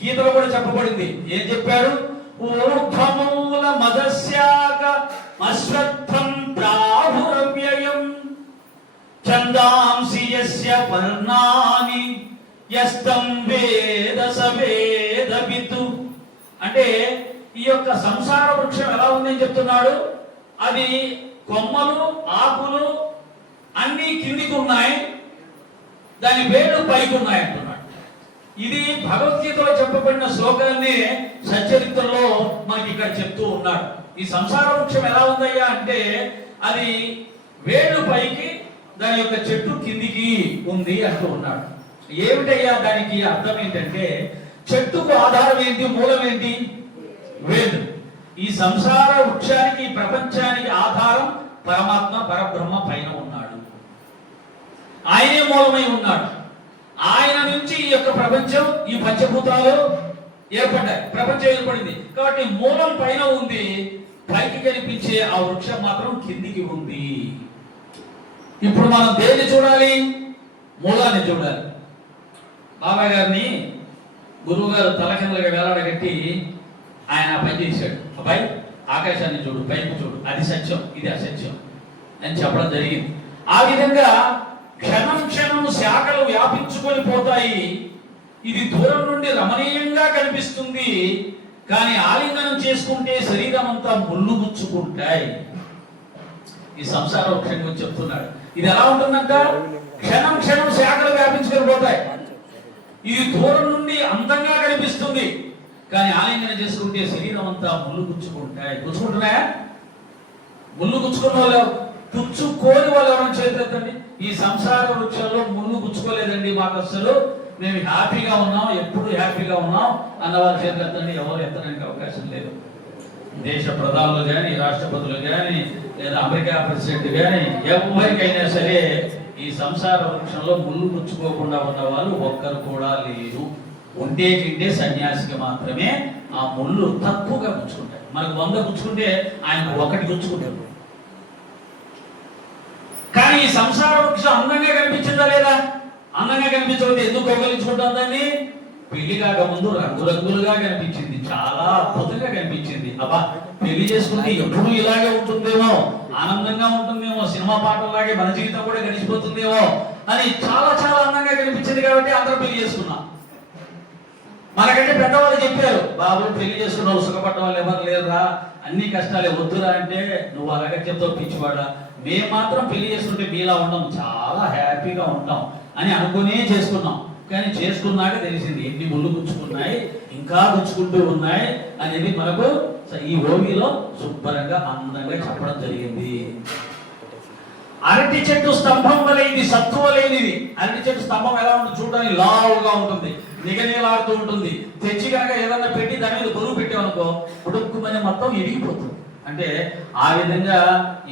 గీతలో కూడా చెప్పబడింది. ఏం చెప్పారు? ఊర్ధ్వమూల మదస్యాక అశ్వత్థం ప్రాహురవ్యయం చందాంసి యస్య పర్ణాని యస్తం వేద సవేదవితు. అంటే ఈ యొక్క సంసార వృక్షం ఎలా ఉందని చెప్తున్నాడు. అది కొమ్మలు ఆకులు అన్ని కిందికి ఉన్నాయి, దాని వేళ్ళు పైకి ఉన్నాయి అంటున్నాడు. ఇది భగవద్గీతలో చెప్పబడిన శ్లోకాన్ని సచ్చరిత్రలో మనకి ఇక్కడ చెప్తూ ఉన్నాడు. ఈ సంసార వృక్షం ఎలా ఉందయ్యా అంటే, అది వేళ్ళు పైకి, దాని యొక్క చెట్టు కిందికి ఉంది అంటూ ఉన్నాడు. ఏమిటయ్యా దానికి అర్థం ఏంటంటే, చెట్టుకు ఆధారం ఏంటి, మూలం ఏంటి? వేళ్ళు. ఈ సంసార వృక్షానికి, ప్రపంచానికి ఆధారం పరమాత్మ పరబ్రహ్మ పైన ఉన్నాడు. ఆయనే మూలమై ఉన్నాడు. ఆయన నుంచి ఈ యొక్క ప్రపంచం, ఈ పంచభూతాలు ఏర్పడ్డాయి, ప్రపంచం ఏర్పడింది. కాబట్టి మూలం పైన ఉంది, పైకి కనిపించే ఆ వృక్షం మాత్రం కిందికి ఉంది. ఇప్పుడు మనం దేన్ని చూడాలి? మూలాన్ని చూడాలి. బాబా గారిని గురువు గారు తల కిందలుగా వేలాడగట్టి ఆయన పని చేశాడు. అబ్బాయి ఆకాశాన్ని చూడు, పైకి చూడు, అది సత్యం, ఇది అసత్యం అని చెప్పడం జరిగింది. ఆ విధంగా క్షణం క్షణం శాఖలు వ్యాపించుకొని పోతాయి. ఇది దూరం నుండి రమణీయంగా కనిపిస్తుంది, కానీ ఆలింగనం చేసుకుంటే శరీరం అంతా ముళ్ళు గుచ్చుకుంటాయి. ఈ సంసార వృక్షం గురించి చెప్తున్నాడు. ఇది ఎలా ఉంటుందంట? క్షణం క్షణం శాఖలు వ్యాపించుకొని పోతాయి. ఇది దూరం నుండి అందంగా కనిపిస్తుంది, కానీ ఆలింగనం చేసుకుంటే శరీరం అంతా ముళ్ళు గుచ్చుకుంటాయి. గుచ్చుకుంటున్నాయా? ముళ్ళు గుచ్చుకున్న వాళ్ళు, గుచ్చుకోని వాళ్ళు ఎవరైనా చేతులెత్తండి. ఈ సంసార వృక్షంలో ముళ్ళు గుచ్చుకోలేదండి మాకు అసలు, మేము హ్యాపీగా ఉన్నాం, ఎప్పుడు హ్యాపీగా ఉన్నాం అన్న వాళ్ళ చేతులెత్తండి. ఎవరు ఎత్తడానికి అవకాశం లేదు. దేశ ప్రధానులు కానీ, రాష్ట్రపతులు కానీ, లేదా అమెరికా ప్రెసిడెంట్ కానీ, ఎవరికైనా సరే ఈ సంసార వృక్షంలో ముళ్ళు గుచ్చుకోకుండా ఉన్న వాళ్ళు ఒక్కరు కూడా లేరు. ఉంటే కింటే సన్యాసికి మాత్రమే ఆ ముళ్ళు తక్కువగా గుచ్చుకుంటాయి. మనకు 100 గుచ్చుకుంటే ఆయన 1 గుచ్చుకుంటాడు. కానీ ఈ సంసార వృక్షం అందంగా కనిపించిందా లేదా? అందంగా కనిపించకపోతే ఎందుకు కౌగలించుకుంటాం దాన్ని? పెళ్లి కాక ముందు రంగురంగులుగా కనిపించింది, చాలా అద్భుతంగా కనిపించింది. అబ్బా పెళ్లి చేసుకుంటే ఎప్పుడు ఇలాగే ఉంటుందేమో, ఆనందంగా ఉంటుందేమో, సినిమా పాటల్లాగే మన జీవితం కూడా గడిచిపోతుందేమో అని చాలా చాలా అందంగా కనిపించింది. కాబట్టి అందరూ పెళ్లి చేసుకున్నాం. మనకంటే పెద్దవాళ్ళు చెప్పారు, బాబు పెళ్లి చేసుకున్న వాళ్ళు సుఖపడ్డ వాళ్ళు ఎవరు లేరురా, అన్ని కష్టాలే, వద్దురా అంటే నువ్వు అలాగే చెప్తావు పిచ్చివాడా. మేము మాత్రం పెళ్లి చేసుకుంటే మీలా ఉంటాం, చాలా హ్యాపీగా ఉంటాం అని అనుకునే చేసుకున్నాం. కానీ చేసుకున్నాక తెలిసింది ఎన్ని ముళ్ళు గుచ్చుకున్నాయి, ఇంకా గుచ్చుకుంటూ ఉన్నాయి అనేది మనకు ఈ ఓవిలో శుభ్రంగా అందంగా చెప్పడం జరిగింది. అరటి చెట్టు స్తంభం వలె ఇది సత్తువ లేనిది. అరటి చెట్టు స్తంభం ఎలా ఉంటుంది చూడడానికి, లావుగా ఉంటుంది, నిగనీలాడుతూ ఉంటుంది. తెచ్చి కనుక ఏదన్నా పెట్టి దాని మీద బరువు పెట్టామనుకో ఉడుక్కుమని మొత్తం ఇరిగిపోతుంది. అంటే ఆ విధంగా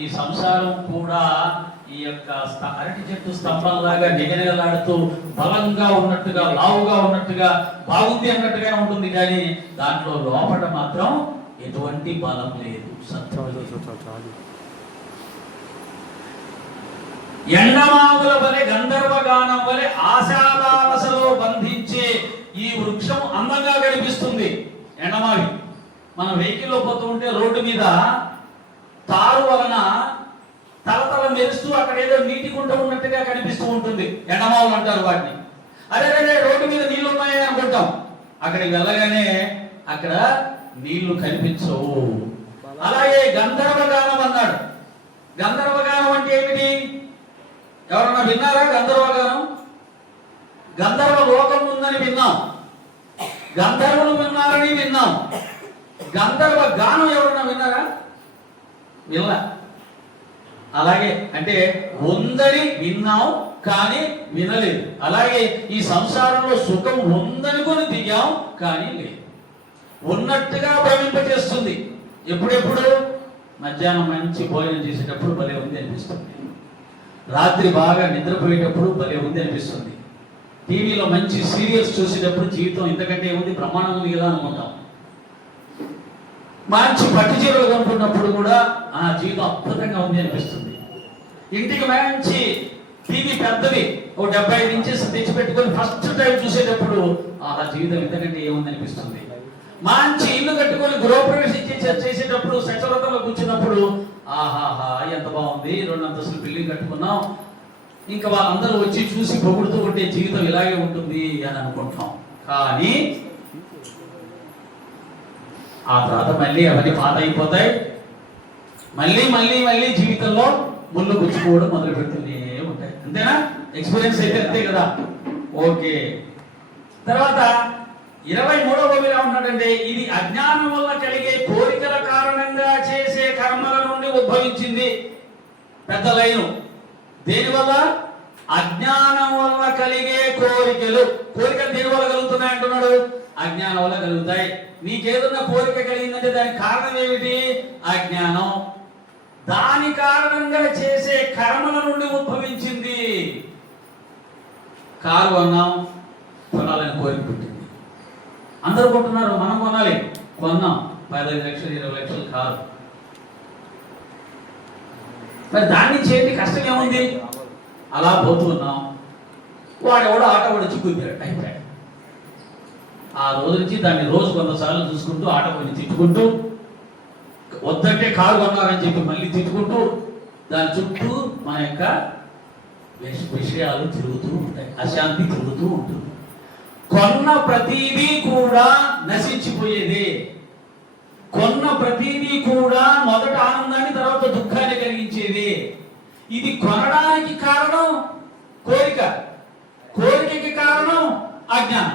ఈ సంసారం కూడా ఈ యొక్క అరటి చెట్టు స్తంభంలాగా నిగనిగలాడుతూ బలంగా ఉన్నట్టుగా, లావుగా ఉన్నట్టుగా, బాగుంది అన్నట్టుగానే ఉంటుంది. కానీ దాంట్లో లోపల మాత్రం ఎటువంటి బలం లేదు, సత్వం లేదు. ఎండమావుల వలె గంధర్వ గానం వలె ఆశాలాలసలో బంధించే ఈ వృక్షం అందంగా కనిపిస్తుంది. ఎండమావి మనం వెహికల్లో పోతూ ఉంటే రోడ్డు మీద తారు వలన తలతల మెరుస్తూ అక్కడ ఏదో నీటి గుంట ఉన్నట్టుగా కనిపిస్తూ ఉంటుంది. ఎండమావులు అంటారు వాటిని. అరే రోడ్డు మీద నీళ్లు ఉన్నాయి అనుకుంటాం, అక్కడికి వెళ్ళగానే అక్కడ నీళ్లు కనిపించవు. అలాగే గంధర్వ గానం అన్నాడు. గంధర్వ గానం అంటే ఏమిటి? ఎవరన్నా విన్నారా గంధర్వ గానం? గంధర్వ లోకం ఉందని విన్నాం, గంధర్వులు విన్నారని విన్నాం. గంధర్వ గానం ఎవరన్నా విన్నారా? వినలా. అలాగే అంటే ఉందని విన్నాం కానీ వినలేదు. అలాగే ఈ సంసారంలో సుఖం ఉందనుకొని దిగాం కానీ లేదు. ఉన్నట్టుగా భ్రమింపచేస్తుంది. ఎప్పుడెప్పుడు? మధ్యాహ్నం మంచి భోజనం చేసేటప్పుడు భలే ఉంది అనిపిస్తుంది, రాత్రి బాగా నిద్రపోయేటప్పుడు భలే ఉంది అనిపిస్తుంది, టీవీలో మంచి సీరియల్స్ చూసేటప్పుడు జీవితం ఇంతకంటే ఉంది, బ్రహ్మాండం ఉంది కదా అనుకుంటాం. మంచి పట్టు చీరలు కొనుక్కున్నప్పుడు కూడా ఆ జీవితం అద్భుతంగా ఉంది అనిపిస్తుంది. ఇంటికి మంచి టీవీ పెద్దది, ఓ 75 ఇంచెస్ తెచ్చిపెట్టుకొని ఫస్ట్ టైం చూసేటప్పుడు ఆ జీవితం ఇంతకంటే ఏముంది అనిపిస్తుంది. మంచి ఇల్లు కట్టుకొని గృహప్రవేశం చేసేటప్పుడు సచరతలో కూర్చున్నప్పుడు ఆహాహా ఎంత బాగుంది, 2 అంతస్తులు బిల్డింగ్ కట్టుకున్నాం, ఇంకా వాళ్ళందరూ వచ్చి చూసి పొగుడుతూ ఉంటే జీవితం ఇలాగే ఉంటుంది అని అనుకుంటాం. కానీ ఆ తర్వాత మళ్ళీ అవన్నీ పాత అయిపోతాయి. మళ్ళీ మళ్ళీ మళ్ళీ జీవితంలో ముళ్ళు గుచ్చుకోవడం మొదలు పెడుతూనే ఉంటాయి. అంతేనా? ఎక్స్పీరియన్స్ అయితే అంతే కదా. ఓకే. తర్వాత 23వ కవిగా ఉన్నాడంటే ఇది అజ్ఞానం వల్ల కలిగే కోరికల కారణంగా చేసే కర్మల నుండి ఉద్భవించింది. పెద్ద లైను. దేనివల్ల? అజ్ఞానం వల్ల కలిగే కోరికలు. కోరికలు దేని వల్ల కలుగుతున్నాయి అంటున్నాడు? అజ్ఞానం వల్ల కలుగుతాయి. నీకేదన్నా కోరిక కలిగిందంటే దానికి కారణం ఏమిటి? అజ్ఞానం. దాని కారణంగా చేసే కర్మల నుండి ఉద్భవించింది. కారు కొన్నాం, కొనాలని కోరిక పుట్టింది. అందరూ కొంటున్నారు, మనం కొనాలి. కొన్నాం, 15 లక్షలు 20 లక్షలు కారు. మరి దాని నుంచి ఏంటి కష్టం ఏముంది? అలా పోతున్నాం, వాడెవడో ఆటో వాడు చిక్కుతాడు, అయిపోయాడు. ఆ రోజు నుంచి దాన్ని రోజు 100 సార్లు చూసుకుంటూ ఆటో కొని తిట్టుకుంటూ, వద్దంటే కారు కొన్నారని చెప్పి మళ్ళీ తిట్టుకుంటూ దాని చుట్టూ మన యొక్క విషయాలు తిరుగుతూ ఉంటాయి, అశాంతి తిరుగుతూ ఉంటుంది. కొన్న ప్రతిదీ కూడా నశించిపోయేది. కొన్న ప్రతిదీ కూడా మొదట ఆనందాన్ని తర్వాత దుఃఖాన్ని కలిగించేది. ఇది కొనడానికి కారణం కోరిక, కోరికకి కారణం అజ్ఞానం.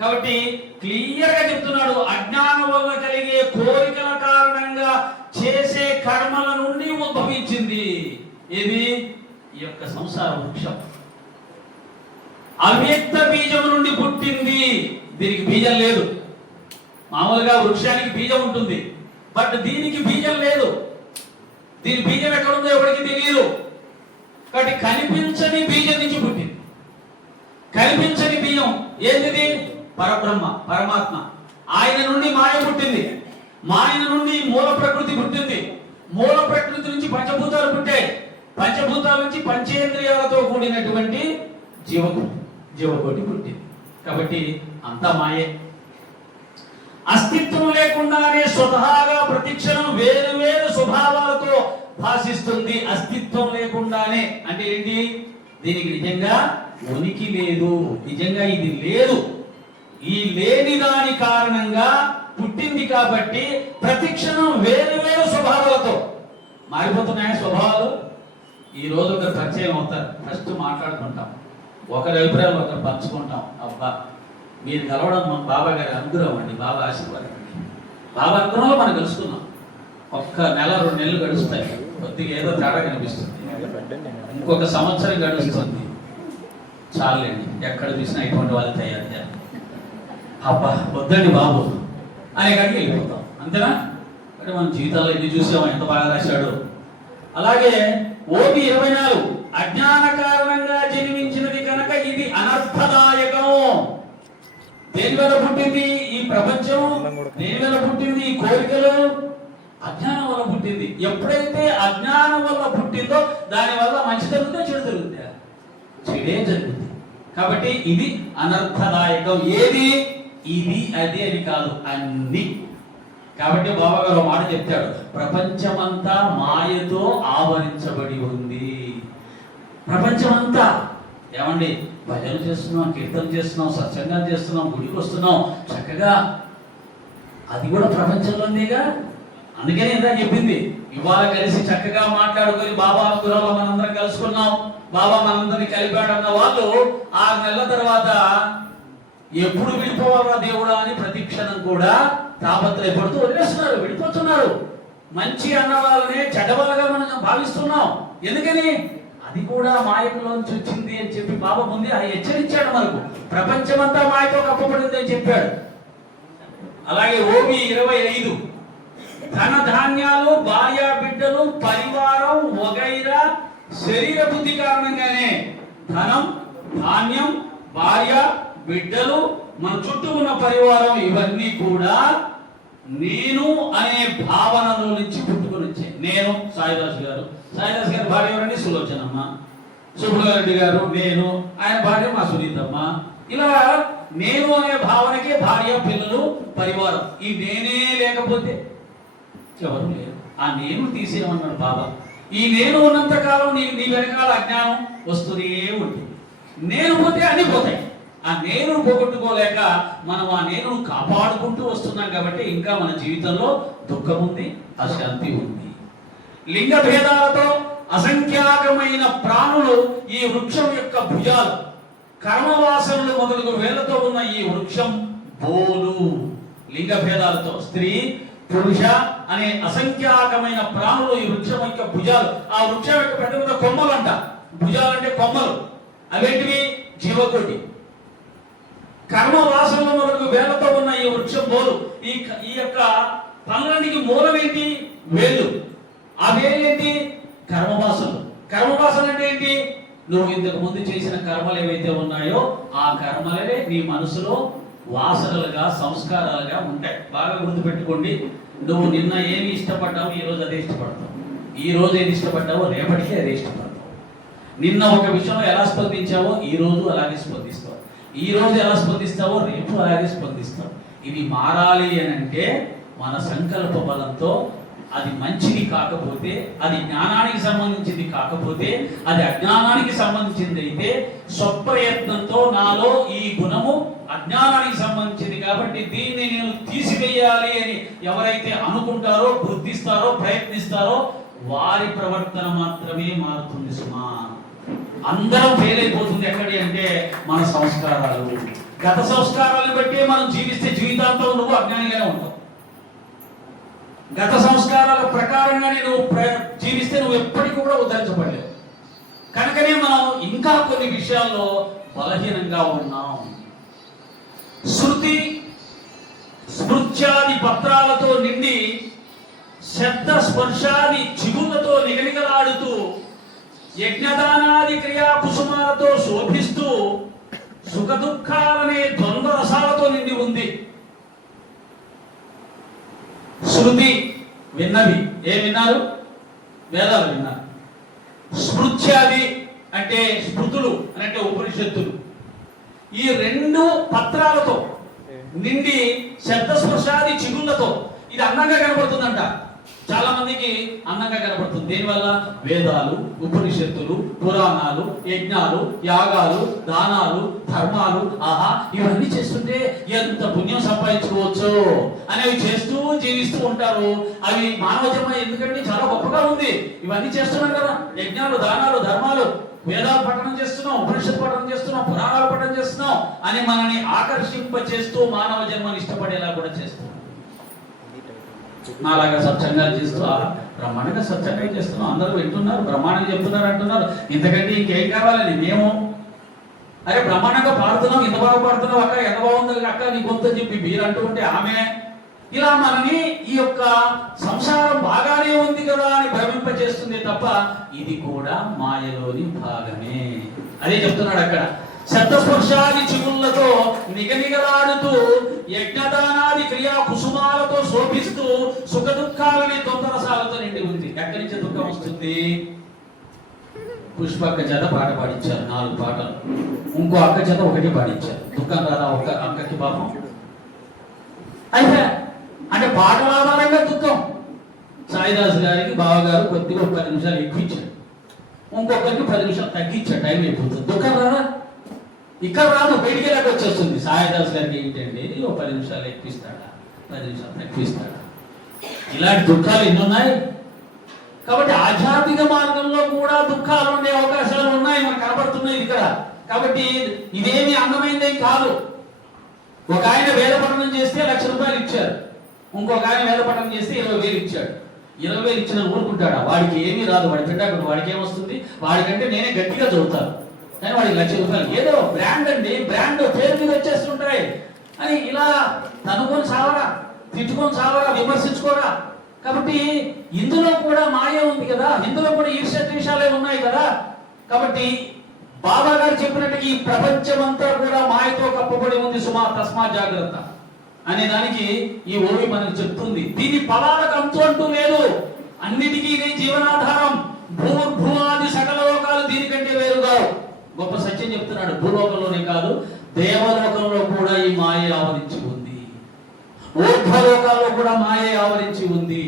కాబట్టి క్లియర్ గా చెప్తున్నాడు, అజ్ఞానం వల్ల కలిగే కోరికల కారణంగా చేసే కర్మల నుండి ఉద్భవించింది. ఇది ఈ యొక్క సంసార వృక్షం. అవ్యక్త బీజం నుండి పుట్టింది. దీనికి బీజం లేదు. మామూలుగా వృక్షానికి బీజం ఉంటుంది, బట్ దీనికి బీజం లేదు. దీని బీజం ఎక్కడుందో ఎవరికి తెలియదు. కాబట్టి కనిపించని బీజం నుంచి పుట్టింది. కనిపించని బీజం ఏంటిది? పరబ్రహ్మ, పరమాత్మ. ఆయన నుండి మాయ పుట్టింది, మాయ నుండి మూల ప్రకృతి పుట్టింది, మూల ప్రకృతి నుంచి పంచభూతాలు పుట్టాయి, పంచభూతాల నుంచి పంచేంద్రియాలతో కూడినటువంటి జీవకోటి పుట్టింది. కాబట్టి అంతా మాయే. అస్తిత్వం లేకుండానే స్వతహాగా ప్రతిక్షణం వేరు వేరు స్వభావాలతో భాషిస్తుంది. అస్తిత్వం లేకుండానే అంటే ఏంటి? దీనికి నిజంగా ఉనికి లేదు, నిజంగా ఇది లేదు. ఈ లేని దాని కారణంగా పుట్టింది కాబట్టి ప్రతిక్షణం వేరు వేరు స్వభావాలతో మారిపోతున్నాయి స్వభావాలు. ఈ రోజు ఒక పరిచయం అవుతారు, ఫస్ట్ మాట్లాడుకుంటాం, ఒకరి అభిప్రాయాలు ఒకరు పంచుకుంటాం. అబ్బా మీరు కలవడం మా బాబా గారి అనుగ్రహం అండి, బాబా ఆశీర్వాదం అండి. బాబా అనుగ్రహంలో మనం కలుసుకున్నాం. ఒక్క నెల 2 నెలలు గడుస్తాయి, కొద్దిగా ఏదో తేడా కనిపిస్తుంది. ఇంకొక సంవత్సరం గడుస్తుంది, చాలండి ఎక్కడ చూసినా ఇటువంటి వాళ్ళు తయారు చేయాలి. అబ్బా వద్దండి బాబు అనే కాడికి వెళ్ళిపోతాం, అంతేనా? అంటే మన జీవితాల్లో ఎన్ని చూసామో, ఎంత బాగా రాశాడు. అలాగే ఓపి 24 అజ్ఞాన కారణంగా జన్మించినది కనుక ఇది అనర్థదాయకం. దేని వల్ల పుట్టింది ఈ ప్రపంచం? దేని వల్ల పుట్టింది ఈ కోరికలు? అజ్ఞానం వల్ల పుట్టింది. ఎప్పుడైతే అజ్ఞానం వల్ల పుట్టిందో దాని వల్ల మంచి జరుగుతుందో చెడు జరుగుతుందా? చెడే జరుగుతుంది. కాబట్టి ఇది అనర్థదాయకం. ఏది? ఇది అది అని కాదు, అన్ని. కాబట్టి బాబా గారు మాట చెప్తాడు, ప్రపంచమంతా మాయతో ఆవరించబడి ఉంది. ప్రపంచమంతా ఏమండి, భజన చేస్తున్నాం, కీర్తన చేస్తున్నాం, సత్సంగాలు చేస్తున్నాం, గుడికి వస్తున్నాం, చక్కగా అది కూడా ప్రపంచంలోనేగా. అందుకని ఇందా చెప్పింది, ఇవాళ కలిసి చక్కగా మాట్లాడుకొని బాబా అనుగ్రహంలో మనందరం కలుసుకున్నాం, బాబా మనందరినీ కలిపాడన్న వాళ్ళు 6 నెలల తర్వాత ఎప్పుడు విడిపోవాలా దేవుడా అని ప్రతిక్షణం కూడా తాపత్రయపడుతూ వదిలేస్తున్నారు, విడిపోతున్నారు. మంచి అన్న వాళ్ళనే చెడ్డవాళ్ళగా మనం భావిస్తున్నాం. ఎందుకని? అది కూడా మాయలోంచి వచ్చింది అని చెప్పి బాబా ముందే హెచ్చరించాడు మనకు. ప్రపంచమంతా మాయతో కప్పబడింది అని చెప్పాడు. అలాగే ఓబి 25 ధన ధాన్యాలు, భార్య బిడ్డలు, పరివారం వగైరా శరీర బుద్ధి కారణంగానే ధనం, ధాన్యం, భార్య, బిడ్డలు, మన చుట్టూ ఉన్న పరివారం ఇవన్నీ కూడా నేను అనే భావనలో నుంచి పుట్టుకొని వచ్చాయి. నేను సాయిదాస్ గారు, సాయిదాస్ గారి భార్య ఎవరండి? సులోచనమ్మ. సుబ్బుగారెడ్డి గారు, నేను, ఆయన భార్య మా సునీతమ్మ. ఇలా నేను అనే భావనకే భార్య, పిల్లలు, పరివారం. ఈ నేనే లేకపోతే ఎవరు లేరు. ఆ నేను తీసేయమన్నాడు బాబా. ఈ నేను ఉన్నంత కాలం నీ వెనకాల అజ్ఞానం వస్తూనే ఉంటుంది. నేను పోతే అన్ని పోతాయి. ఆ నేను పోగొట్టుకోలేక మనం ఆ నేను కాపాడుకుంటూ వస్తున్నాం. కాబట్టి ఇంకా మన జీవితంలో దుఃఖం ఉంది, అశాంతి ఉంది. లింగ భేదాలతో అసంఖ్యాకమైన ప్రాణులు ఈ వృక్షం యొక్క భుజాలు, కర్మవాసనలు మొదలుగు వేలతో ఉన్న ఈ వృక్షం బోలు. లింగ భేదాలతో స్త్రీ, పురుష అనే అసంఖ్యాకమైన ప్రాణులు ఈ వృక్షం యొక్క భుజాలు. ఆ వృక్షం యొక్క పెద్ద పెద్ద కొమ్మలు అంట. భుజాలు అంటే కొమ్మలు. అవేంటివి? జీవకోటి. కర్మ వాసనల మొదలు వేలతో ఉన్న ఈ వృక్షం బోలు. ఈ యొక్క పనులన్నిటికి మూలం ఏంటి? వేళ్ళు. ఆ వేలేంటి? కర్మవాసనలు. కర్మవాసన అంటే ఏంటి? నువ్వు ఇంతకు ముందు చేసిన కర్మలు ఏవైతే ఉన్నాయో ఆ కర్మలే నీ మనసులో వాసనలుగా, సంస్కారాలుగా ఉంటాయి. బాగా గుర్తుపెట్టుకోండి. నువ్వు నిన్న ఏమి ఇష్టపడ్డావు, ఈ రోజు అదే ఇష్టపడతావు. ఈ రోజు ఏది ఇష్టపడ్డావో రేపటికి అదే ఇష్టపడతావు. నిన్న ఒక విషయంలో ఎలా స్పందించావో ఈ రోజు అలాగే స్పందిస్తావు. ఈ రోజు ఎలా స్పందిస్తావో రేపు అలాగే స్పందిస్తావు. ఇది మారాలి అని అంటే మన సంకల్ప బలంతో, అది మంచిది కాకపోతే, అది జ్ఞానానికి సంబంధించింది కాకపోతే, అది అజ్ఞానానికి సంబంధించింది అయితే, స్వప్రయత్నంతో నాలో ఈ గుణము అజ్ఞానానికి సంబంధించింది కాబట్టి దీన్ని నేను తీసివేయాలి అని ఎవరైతే అనుకుంటారో, గుర్తిస్తారో, ప్రయత్నిస్తారో వారి ప్రవర్తన మాత్రమే మారుతుంది సుమా. అందరం ఫెయిల్ అయిపోతుంది. ఎక్కడి అంటే మన సంస్కారాలు. గత సంస్కారాలను బట్టి మనం జీవిస్తే జీవితాంతం నువ్వు అజ్ఞానిగానే ఉంటావు. గత సంస్కారాల ప్రకారంగానే నువ్వు జీవిస్తే నువ్వు ఎప్పటికీ కూడా ఉద్ధరించబడలేవు. కనుకనే మనం ఇంకా కొన్ని విషయాల్లో బలహీనంగా ఉన్నాం. శృతి స్మృత్యాది పత్రాలతో నిండి శబ్ద స్పర్శాది చిగుళ్లతో నిగనిగలాడుతూ యజ్ఞదానాది క్రియా కుసుమాలతో శోభిస్తూ సుఖ దుఃఖాలనే ద్వంద్వ రసాలతో నిండి ఉంది. శృతి విన్నవి. ఏం విన్నారు? వేదాలు విన్నారు. స్మృత్యాది అంటే స్మృతులు అంటే ఉపనిషత్తులు. ఈ 2 పత్రాలతో నిండి శబ్దస్పర్శాది చిగుళ్లతో ఇది అందంగా కనబడుతుందంట. చాలా మందికి అందంగా కనబడుతుంది. దేనివల్ల? వేదాలు, ఉపనిషత్తులు, పురాణాలు, యజ్ఞాలు, యాగాలు, దానాలు, ధర్మాలు, ఆహా ఇవన్నీ చేస్తుంటే ఎంత పుణ్యం సంపాదించుకోవచ్చు అనేవి చేస్తూ జీవిస్తూ ఉంటారు. అవి మానవ జన్మ ఎందుకంటే చాలా గొప్పగా ఉంది. ఇవన్నీ చేస్తున్నాం కదా, యజ్ఞాలు, దానాలు, ధర్మాలు, వేదాలు పఠనం చేస్తున్నాం, ఉపనిషత్తు పఠనం చేస్తున్నాం, పురాణాలు పఠనం చేస్తున్నాం అని మనల్ని ఆకర్షింప చేస్తూ మానవ జన్మని ఇష్టపడేలా కూడా చేస్తున్నాం. అలాగా సత్సంగాలు చేస్తూ బ్రహ్మాండంగా సత్సంగా చేస్తున్నాం, అందరూ వింటున్నారు, బ్రహ్మాండంగా చెప్తున్నారు అంటున్నారు. ఇంతకంటే ఇంకేం కావాలని మేము అరే బ్రహ్మాండంగా పాడుతున్నాం, ఇంత బాగా పాడుతున్నాం అక్క, ఎంత బాగుంది అక్క నీ గొంతు అని చెప్పి మీరు అంటూ ఉంటే ఆమె ఇలా మనని ఈ యొక్క సంసారం బాగానే ఉంది కదా అని భ్రమింపచేస్తుంది తప్ప ఇది కూడా మాయలోని భాగమే. అదే చెప్తున్నాడు అక్కడ. శబ్దస్పర్శాది చిగుళ్లతో నిగనిగలాడుతూ యజ్ఞదానాది క్రియా కుసుమాలతో శోభిస్తూ సుఖ దుఃఖాలని తొందరసాలతో నిండి ఉంది. ఎక్కడి నుంచి దుఃఖం వస్తుంది? పుష్పక్క చేత పాట పాడించారు 4 పాటలు, ఇంకో అక్క చేత 1 పాడించారు. దుఃఖం రాదా ఒక అక్కకి? పాపం అయితే అంటే పాటల ఆధారంగా దుఃఖం. సాయిదాస్ గారికి బావగారు కొద్దిగా 10 నిమిషాలు ఎక్కువ ఇచ్చాడు, ఇంకొకరికి 10 నిమిషాలు తగ్గించాడు, టైం అయిపోతుంది. దుఃఖం రాదా? ఇక్కడ రాదు, బయటికి వెళ్ళాక వచ్చేస్తుంది. సాయిదాస్ గారికి ఏంటండి 10 నిమిషాలు ఎక్కిస్తాడా, 10 నిమిషాలు తగ్గిస్తాడా? ఇలాంటి దుఃఖాలు ఎన్ని ఉన్నాయి. కాబట్టి ఆధ్యాత్మిక మార్గంలో కూడా దుఃఖాలు ఉండే అవకాశాలు ఉన్నాయి, మనకు కనబడుతున్నాయి ఇక్కడ. కాబట్టి ఇదేమి అందమైనది కాదు. ఒక ఆయన వేద పఠనం చేస్తే 1,00,000 రూపాయలు ఇచ్చారు, ఇంకొక ఆయన వేద పఠనం చేస్తే 20,000 ఇచ్చాడు. 20,000 ఇచ్చిన ఊరుకుంటాడా? వాడికి ఏమీ రాదు, వాడి పెట్టాడు, వాడికి ఏమొస్తుంది? వాడికంటే నేనే గట్టిగా చదువుతాను కానీ వాడికి 1,00,000 రూపాయలు. ఏదో బ్రాండ్ అండి, బ్రాండ్ పేరు మీద వచ్చేస్తుంటాయి అని ఇలా తనుకొని సావరా, తిట్టుకొని సావరా, విమర్శించుకోరా. కాబట్టి ఇందులో కూడా మాయ ఉంది కదా, ఇందులో కూడా ఈర్ష్యాద్వేషాలే ఉన్నాయి కదా. కాబట్టి బాబా గారు చెప్పినట్టు ఈ ప్రపంచం అంతా కూడా మాయతో కప్పబడి ఉంది సుమా, తస్మా జాగ్రత్త అనే దానికి ఈ ఓవి మనకు చెప్తుంది. దీని ఫలాలకు అంతు అంటూ లేదు, అన్నిటికీ ఇదే జీవనాధారం. భూర్భువాది సకల లోకాలు దీనికంటే వేరుగా గొప్ప సత్యం చెప్తున్నాడు. భూలోకంలోనే కాదు, దేవలోకంలో కూడా ఈ మాయ ఆవరించి ఉంది, ఊర్ధ్వలోకాల్లో కూడా మాయ ఆవరించి ఉంది.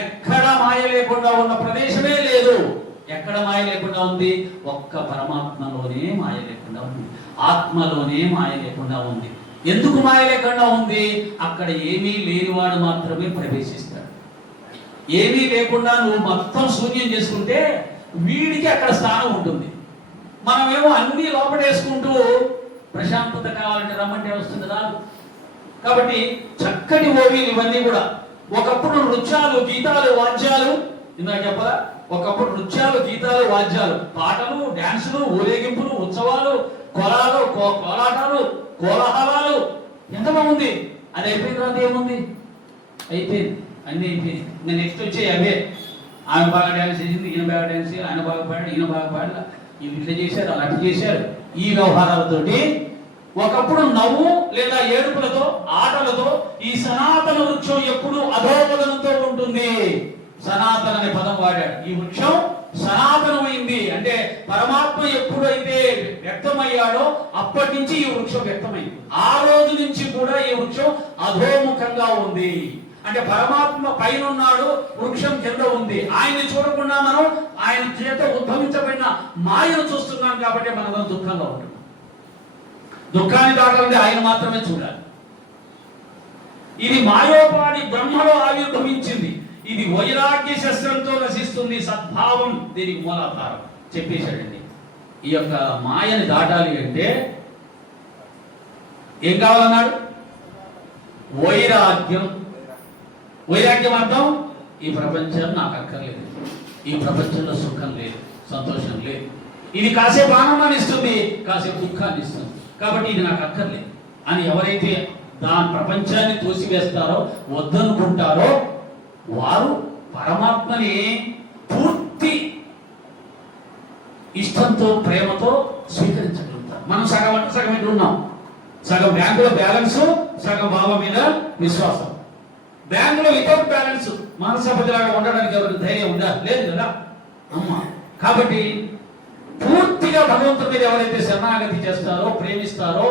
ఎక్కడ మాయ లేకుండా ఉన్న ప్రదేశమే లేదు. ఎక్కడ మాయ లేకుండా ఉంది? ఒక్క పరమాత్మలోనే మాయ లేకుండా ఉంది, ఆత్మలోనే మాయ లేకుండా ఉంది. ఎందుకు మాయ లేకుండా ఉంది? అక్కడ ఏమీ లేనివాడు మాత్రమే ప్రవేశిస్తాడు. ఏమీ లేకుండా నువ్వు మొత్తం శూన్యం చేసుకుంటే వీడికి అక్కడ స్థానం ఉంటుంది. మనమేమో అన్ని లోపడేసుకుంటూ ప్రశాంతత కావాలంటే రమ్మంటే వస్తుంది రాదు. కాబట్టి చక్కటి ఓవీలు ఇవన్నీ కూడా. ఒకప్పుడు నృత్యాలు, గీతాలు, వాద్యాలు, ఇందాక చెప్పరా, ఒకప్పుడు నృత్యాలు, గీతాలు, వాద్యాలు, పాటలు, డాన్సులు, ఊరేగింపులు, ఉత్సవాలు, కోలాలు, కోలాటాలు, కోలాహలాలు, ఎంత బాగుంది. అది అయిపోయిన తర్వాత ఏముంది? అయిపోయింది, అన్ని అయిపోయింది. నేను నెక్స్ట్ వచ్చే అవే. ఆమె బాగా డ్యాన్స్ చేసింది, ఈయన బాగా డ్యాన్స్ చేయాలి, ఆయన బాగా పాడాడు, ఈయన బాగా పాడాలి, ఇవి ఇట్లా చేశారు, అలా అట్లా చేశారు. ఈ వ్యవహారాలతోటి ఒకప్పుడు నవ్వు లేదా ఏడుపులతో, ఆటలతో ఈ సనాతన వృక్షం ఎప్పుడు అధోగమనంతో ఉంటుంది. సనాతన అనే పదం వాడాడు. ఈ వృక్షం సనాతనమైంది అంటే పరమాత్మ ఎప్పుడైతే వ్యక్తమయ్యాడో అప్పటి నుంచి ఈ వృక్షం వ్యక్తమైంది. ఆ రోజు నుంచి కూడా ఈ వృక్షం అధోముఖంగా ఉంది. అంటే పరమాత్మ పైన ఉన్నాడు, వృక్షం కింద ఉంది. ఆయన్ని చూడకుండా మనం ఆయన చేత ఉద్భవించబడిన మాయను చూస్తున్నాం కాబట్టి మనం దుఃఖంగా ఉంటుంది. దుఃఖాన్ని దాటాలంటే ఆయన మాత్రమే చూడాలి. ఇది మాయోపాడి బ్రహ్మలో ఆవిర్భవించింది. ఇది వైరాగ్య శస్త్రంతో నశిస్తుంది. సద్భావం దీనికి మూలాధారం చెప్పేశాడండి. ఈ యొక్క మాయని దాటాలి అంటే ఏం కావాలన్నాడు? వైరాగ్యం. వైరాగ్యం అర్థం ఈ ప్రపంచం నాకు అక్కర్లేదు, ఈ ప్రపంచంలో సుఖం లేదు, సంతోషం లేదు. ఇది కాసేపు ఆనందాన్ని ఇస్తుంది, కాసేపు దుఃఖాన్ని ఇస్తుంది. కాబట్టి ఇది నాకు అక్కర్లేదు అని ఎవరైతే దాని ప్రపంచాన్ని తోసివేస్తారో, వద్దనుకుంటారో వారు పరమాత్మని పూర్తి ఇష్టంతో, ప్రేమతో స్వీకరించగలుగుతారు. మనం సగం అంటే సగం ఇక్కడ ఉన్నాం. సగం బ్యాంకులో బ్యాలెన్స్, సగం బాబా మీద విశ్వాసం. బ్యాంకులో వితౌట్ బ్యాలెన్స్ మనసపతిలాగా ఉండడానికి ఎవరికి ధైర్యం ఉందా? లేదు కదా అమ్మా. కాబట్టి పూర్తిగా భగవంతుడి మీద ఎవరైతే శరణాగతి చేస్తారో, ప్రేమిస్తారో,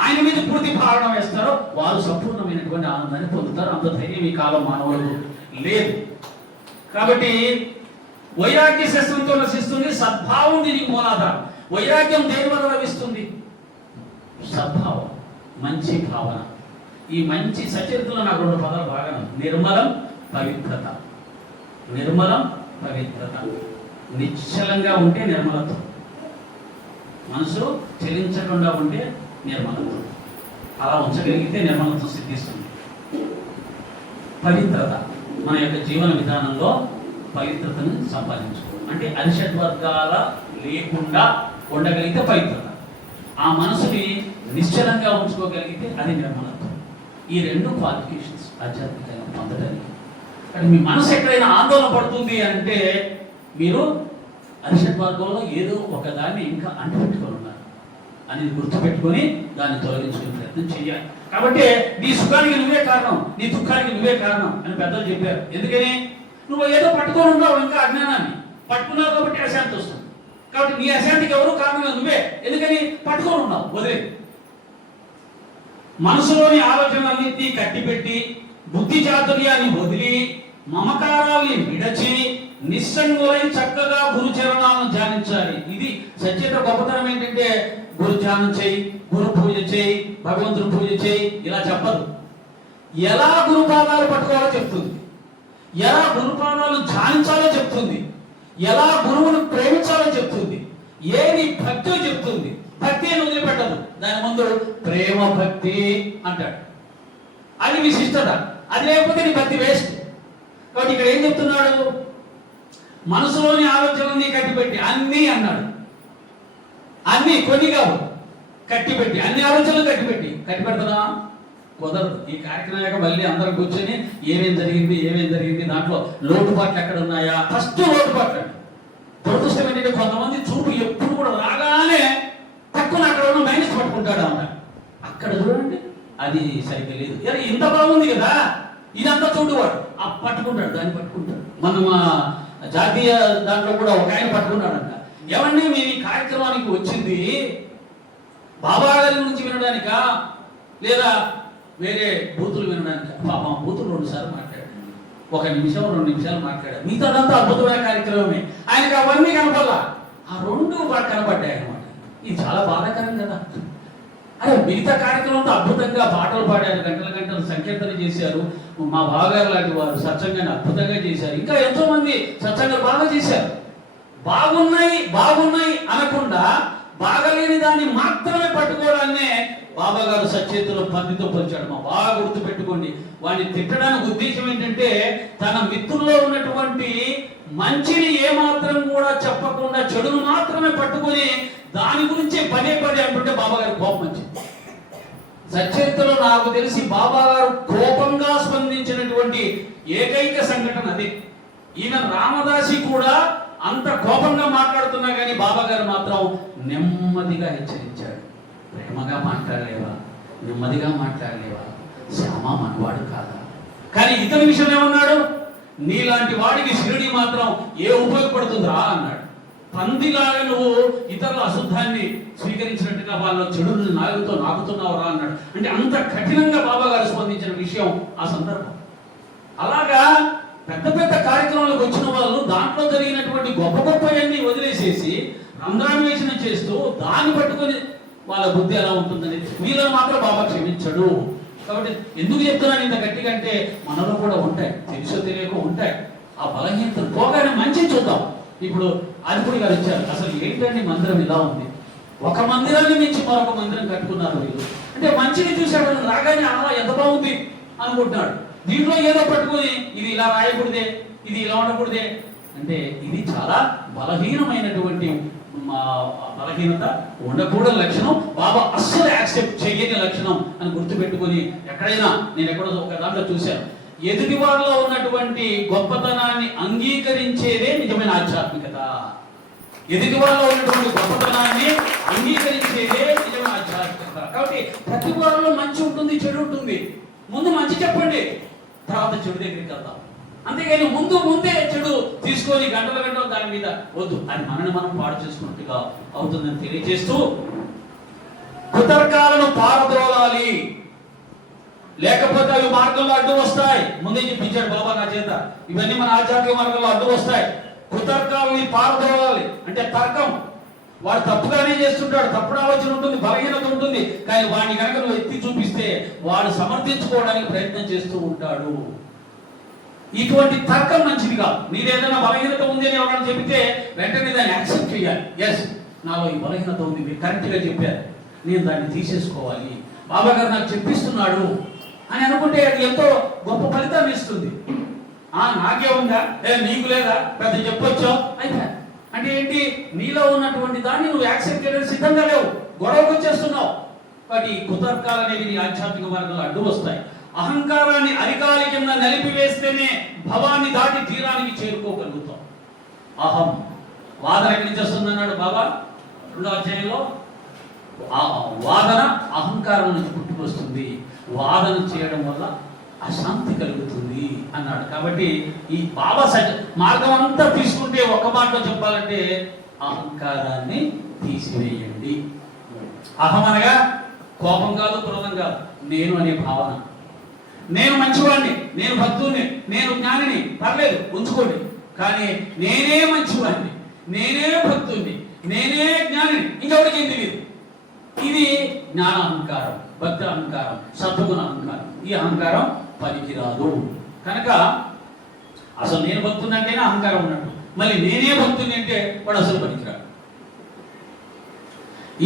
ఆయన మీద పూర్తి భావన వేస్తారో వారు సంపూర్ణమైనటువంటి ఆనందాన్ని పొందుతారు. అంత ధైర్యం ఈ కాలం మానవులకు లేదు. కాబట్టి వైరాగ్య శస్త్రంతో నశిస్తుంది, సద్భావం దీనికి మూలాధారం. వైరాగ్యం దేని వల్ల లభిస్తుంది? సద్భావం, మంచి భావన. ఈ మంచి సచరిత్రలో నాకు 2 పదాలు బాగా నిర్మలం, పవిత్రత. నిర్మలం, పవిత్రత. నిశ్చలంగా ఉంటే నిర్మలత్వం, మనసు చెలించకుండా ఉంటే నిర్మలత్వం. అలా ఉంచగలిగితే నిర్మలత్వం సిద్ధిస్తుంది. పవిత్రత, మన యొక్క జీవన విధానంలో పవిత్రతను సంపాదించుకో, అంటే అరిషడ్వర్గాల లేకుండా ఉండగలిగితే పవిత్రత. ఆ మనసుని నిశ్చలంగా ఉంచుకోగలిగితే అది నిర్మలత్వం. ఈ 2 క్వాలిఫికేషన్స్ ఆధ్యాత్మికంగా పొందడానికి. అంటే మీ మనసు ఎక్కడైనా ఆందోళన పడుతుంది అంటే మీరు అరిషడ్వర్గంలో ఏదో ఒక దాన్ని ఇంకా అంటుపెట్టుకొని ఉన్నారు అని గుర్తుపెట్టుకొని దాన్ని తొలగించుకునే ప్రయత్నం చేయాలి. కాబట్టి నీ సుఖానికి నువ్వే కారణం, నీ దుఃఖానికి నువ్వే కారణం అని పెద్దలు చెప్పారు. ఎందుకని? నువ్వు ఏదో పట్టుకొని ఉన్నావు, ఇంకా అజ్ఞానాన్ని పట్టుకున్నావు కాబట్టి అశాంతి వస్తుంది. కాబట్టి నీ అశాంతికి ఎవరు కారణం? నువ్వే. ఎందుకని? పట్టుకొని ఉన్నావు. వదిలే. మనసులోని ఆలోచనలన్నింటినీ కట్టిపెట్టి బుద్ధి చాతుర్యాన్ని వదిలి మమకారాల్ని విడచి నిస్సంగులై చక్కగా గురు చరణాలను ధ్యానించాలి. ఇది సచేత గొప్పతనం. ఏంటంటే గురు ధ్యానం చేయి, గురు పూజ చేయి, భగవంతుని పూజ చేయి ఇలా చెప్పదు. ఎలా గురుపాదాలు పట్టుకోవాలో చెప్తుంది, ఎలా గురుపాదాలను ధ్యానించాలో చెప్తుంది, ఎలా గురువును ప్రేమించాలో చెప్తుంది, ఏది భక్తి చెప్తుంది. భక్తి అని వదిలిపెట్టదు, దాని ముందు ప్రేమ భక్తి అంటాడు. అది విశిష్టత. అది లేకపోతే నీ భక్తి వేస్ట్. కాబట్టి ఇక్కడ ఏం చెప్తున్నాడు? మనసులోని ఆలోచనలన్నీ కట్టిపెట్టి, అన్నీ అన్నాడు. అన్నీ, కొన్ని కావు, కట్టిపెట్టి, అన్ని ఆలోచనలు కట్టిపెడుతున్నా కుదరదు. ఈ కార్యక్రమం మళ్ళీ అందరం కూర్చొని ఏమేం జరిగింది, దాంట్లో లోటుపాట్లు ఎక్కడ ఉన్నాయా, ఫస్ట్ లోటుపాట్లు. దురదృష్టం ఏంటంటే కొంతమంది చూపు ఎప్పుడు కూడా రాగానే తక్కువ అక్కడ ఉన్న మైనస్ పట్టుకుంటాడు అన్నాడు. అక్కడ చూడండి, అది సరిగ్గా లేదు. ఇంత బాగుంది కదా, ఇదంతా చూడువాడు పట్టుకుంటాడు, దాన్ని పట్టుకుంటాడు. మనం జాతీయ దాంట్లో కూడా ఒక ఆయన పట్టుకున్నాడంట. ఏమన్నా మేము ఈ కార్యక్రమానికి వచ్చింది బాబా గారి నుంచి వినడానికా లేదా వేరే బూతులు వినడానికా? పాపం బూతులు 2 సార్లు మాట్లాడాడు, 1 నిమిషం 2 నిమిషాలు మాట్లాడాడు. మిగతాదంతా అద్భుతమైన కార్యక్రమమే. ఆయనకి అవన్నీ కనపడలా, ఆ 2 బాగా కనపడ్డాయి అనమాట. ఇది చాలా బాధాకరం కదా. అరే మిగతా కార్యక్రమంతో అద్భుతంగా పాటలు పాడారు, గంటలు సంకీర్తన చేశారు. మా బావగారు లాంటి వారు సత్సంగాన్ని అద్భుతంగా చేశారు. ఇంకా ఎంతో మంది సత్సంగాలు బాగా చేశారు. బాగున్నాయి అనకుండా బాగలేని దాన్ని మాత్రమే పట్టుకోవడాన్నే బాబా గారు సచేతులు పందితో పోల్చాడు. మా బాగా గుర్తు పెట్టుకోండి. వాడిని తిట్టడానికి ఉద్దేశం ఏంటంటే తన మిత్రుల్లో ఉన్నటువంటి మంచిని ఏమాత్రం కూడా చెప్పకుండా చెడును మాత్రమే పట్టుకొని దాని గురించే పదే అంటుంటే బాబా గారు కోపం వచ్చింది. సచరిత్రలో నాకు తెలిసి బాబా గారు కోపంగా స్పందించినటువంటి ఏకైక సంఘటన అదే. ఈయన రామదాసి కూడా అంత కోపంగా మాట్లాడుతున్నా కానీ బాబా గారు మాత్రం నెమ్మదిగా హెచ్చరించాడు. ప్రేమగా మాట్లాడలేవా, నెమ్మదిగా మాట్లాడలేవా, శ్యామ మనవాడు కాదా? కానీ ఇతని విషయం ఏమన్నాడు? నీలాంటి వాడికి షిరిడి మాత్రం ఏ ఉపయోగపడుతుందా అన్నాడు. పందిలాగా నువ్వు ఇతరుల అశుద్ధాన్ని స్వీకరించినట్టుగా వాళ్ళ చెడుని నాలుగుతో నాకుతున్నావురా అన్నాడు. అంటే అంత కఠినంగా బాబా గారు స్పందించిన విషయం ఆ సందర్భం. అలాగా పెద్ద కార్యక్రమాలకు వచ్చిన వాళ్ళు దాంట్లో జరిగినటువంటి గొప్పవన్నీ వదిలేసేసి రంధ్రాన్వేషణ చేస్తూ దాన్ని పట్టుకొని వాళ్ళ బుద్ధి ఎలా ఉంటుందని వీళ్ళని మాత్రం బాబా క్షమించడు. కాబట్టి ఎందుకు చెప్తున్నాను ఇంత గట్టిగా అంటే మనలో కూడా ఉంటాయి, తెలుసో తెలియకో ఉంటాయి. ఆ బలహీనతలు పోగానే మంచిని చూద్దాం. ఇప్పుడు అదిపుడి గారు వచ్చారు. అసలు ఏంటండి మందిరం ఇలా ఉంది, ఒక మందిరాన్ని మించి మరొక మందిరం కట్టుకున్నారు వీళ్ళు. అంటే మంచిని చూశాడు, రాగానే అలా ఎంత బాగుంది అనుకుంటున్నాడు. దీంట్లో ఏదో పట్టుకొని ఇది ఇలా రాయకూడదే, ఇది ఇలా ఉండకూడదే అంటే ఇది చాలా బలహీనమైనటువంటి బలహీనత, ఉండకూడని లక్షణం. బాబా అస్సలు యాక్సెప్ట్ చేయని లక్షణం అని గుర్తుపెట్టుకొని ఎక్కడైనా నేను ఎక్కడో ఒక దాంట్లో చూశాను, ఎదుటి వాళ్ళలో ఉన్నటువంటి గొప్పతనాన్ని అంగీకరించేదే నిజమైన ఆధ్యాత్మికత. ఎదుటి వాళ్ళలో ఉన్నటువంటి గొప్పతనాన్ని అంగీకరించేదే నిజమైన ఆధ్యాత్మికత. కాబట్టి ప్రతి వాళ్ళలో మంచి ఉంటుంది, చెడు ఉంటుంది. ముందు మంచి చెప్పండి, తర్వాత చెడు దగ్గరికి వెళ్తాం. అంతేగాని ముందే చెడు తీసుకొని గంటల దాని మీద వద్దు. అది మనని మనం పాడు చేసుకున్నట్టుగా అవుతుందని తెలియజేస్తూ కుతర్కాలను పారద్రోలాలి. లేకపోతే అవి మార్గంలో అడ్డు వస్తాయి. ముందే చెప్పించాడు బాబా నా చేత, ఇవన్నీ మన ఆధ్యాత్మిక మార్గంలో అడ్డు వస్తాయి. కుతర్కాలని పారదోలాలి అంటే తర్కం. వాడు తప్పుగానే చేస్తుంటాడు, తప్పుడు ఆలోచన ఉంటుంది, బలహీనత ఉంటుంది, కానీ వాడిని కనుక నువ్వు ఎత్తి చూపిస్తే వాడు సమర్థించుకోవడానికి ప్రయత్నం చేస్తూ ఉంటాడు. ఇటువంటి తర్కం మంచిది కాదు. నీదేదైనా బలహీనత ఉంది అని ఎవరైనా చెబితే వెంటనే దాన్ని యాక్సెప్ట్ చేయాలి. ఎస్, నాలో ఈ బలహీనత ఉంది, మీరు కరెక్ట్గా చెప్పారు, నేను దాన్ని తీసేసుకోవాలి, బాబా గారు నాకు చెప్పిస్తున్నాడు అని అనుకుంటే అది ఎంతో గొప్ప ఫలితాన్ని ఇస్తుంది. నాకే ఉందా, నీకు లేదా, పెద్ద చెప్పొచ్చావు అయిపోయా అంటే ఏంటి? నీలో ఉన్నటువంటి దాన్ని నువ్వు యాక్సెప్ట్ చేయడానికి సిద్ధంగా లేవు, గొడవకు వచ్చేస్తున్నావు. కాబట్టి ఈ కుతర్కాలు అనేవి నీ ఆధ్యాత్మిక మార్గంలో అడ్డు వస్తాయి. అహంకారాన్ని అరికాలి కింద నలిపివేస్తేనే భవాన్ని దాటి తీరానికి చేరుకోగలుగుతాం. అహం వాదన ఎక్కడి నుంచి వస్తుందన్నాడు బాబా 2వ అధ్యాయంలో. వాదన అహంకారం నుంచి పుట్టుకొస్తుంది, వాదన చేయడం వల్ల అశాంతి కలుగుతుంది అన్నాడు. కాబట్టి ఈ బాబా మార్గం అంతా తీసుకుంటే ఒక్క మాటలో చెప్పాలంటే అహంకారాన్ని తీసివేయండి. అహం అనగా కోపం కాదు, క్రోధం కాదు, నేను అనే భావన. నేను మంచివాడిని, నేను భక్తుడిని, నేను జ్ఞానిని, పర్లేదు ఉంచుకోండి, కానీ నేనే మంచివాడిని, నేనే భక్తుడిని, నేనే జ్ఞానిని, ఇంకెవరికి ఏం తెలియదు. ఇది జ్ఞాన అహంకారం, భక్తి అహంకారం, సత్వగుణ అహంకారం. ఈ అహంకారం పనికిరాదు. కనుక అసలు నేను భక్తుని అంటేనే అహంకారం ఉన్నట్టు, మళ్ళీ నేనే భక్తుని అంటే వాడు అసలు పనికిరాడు.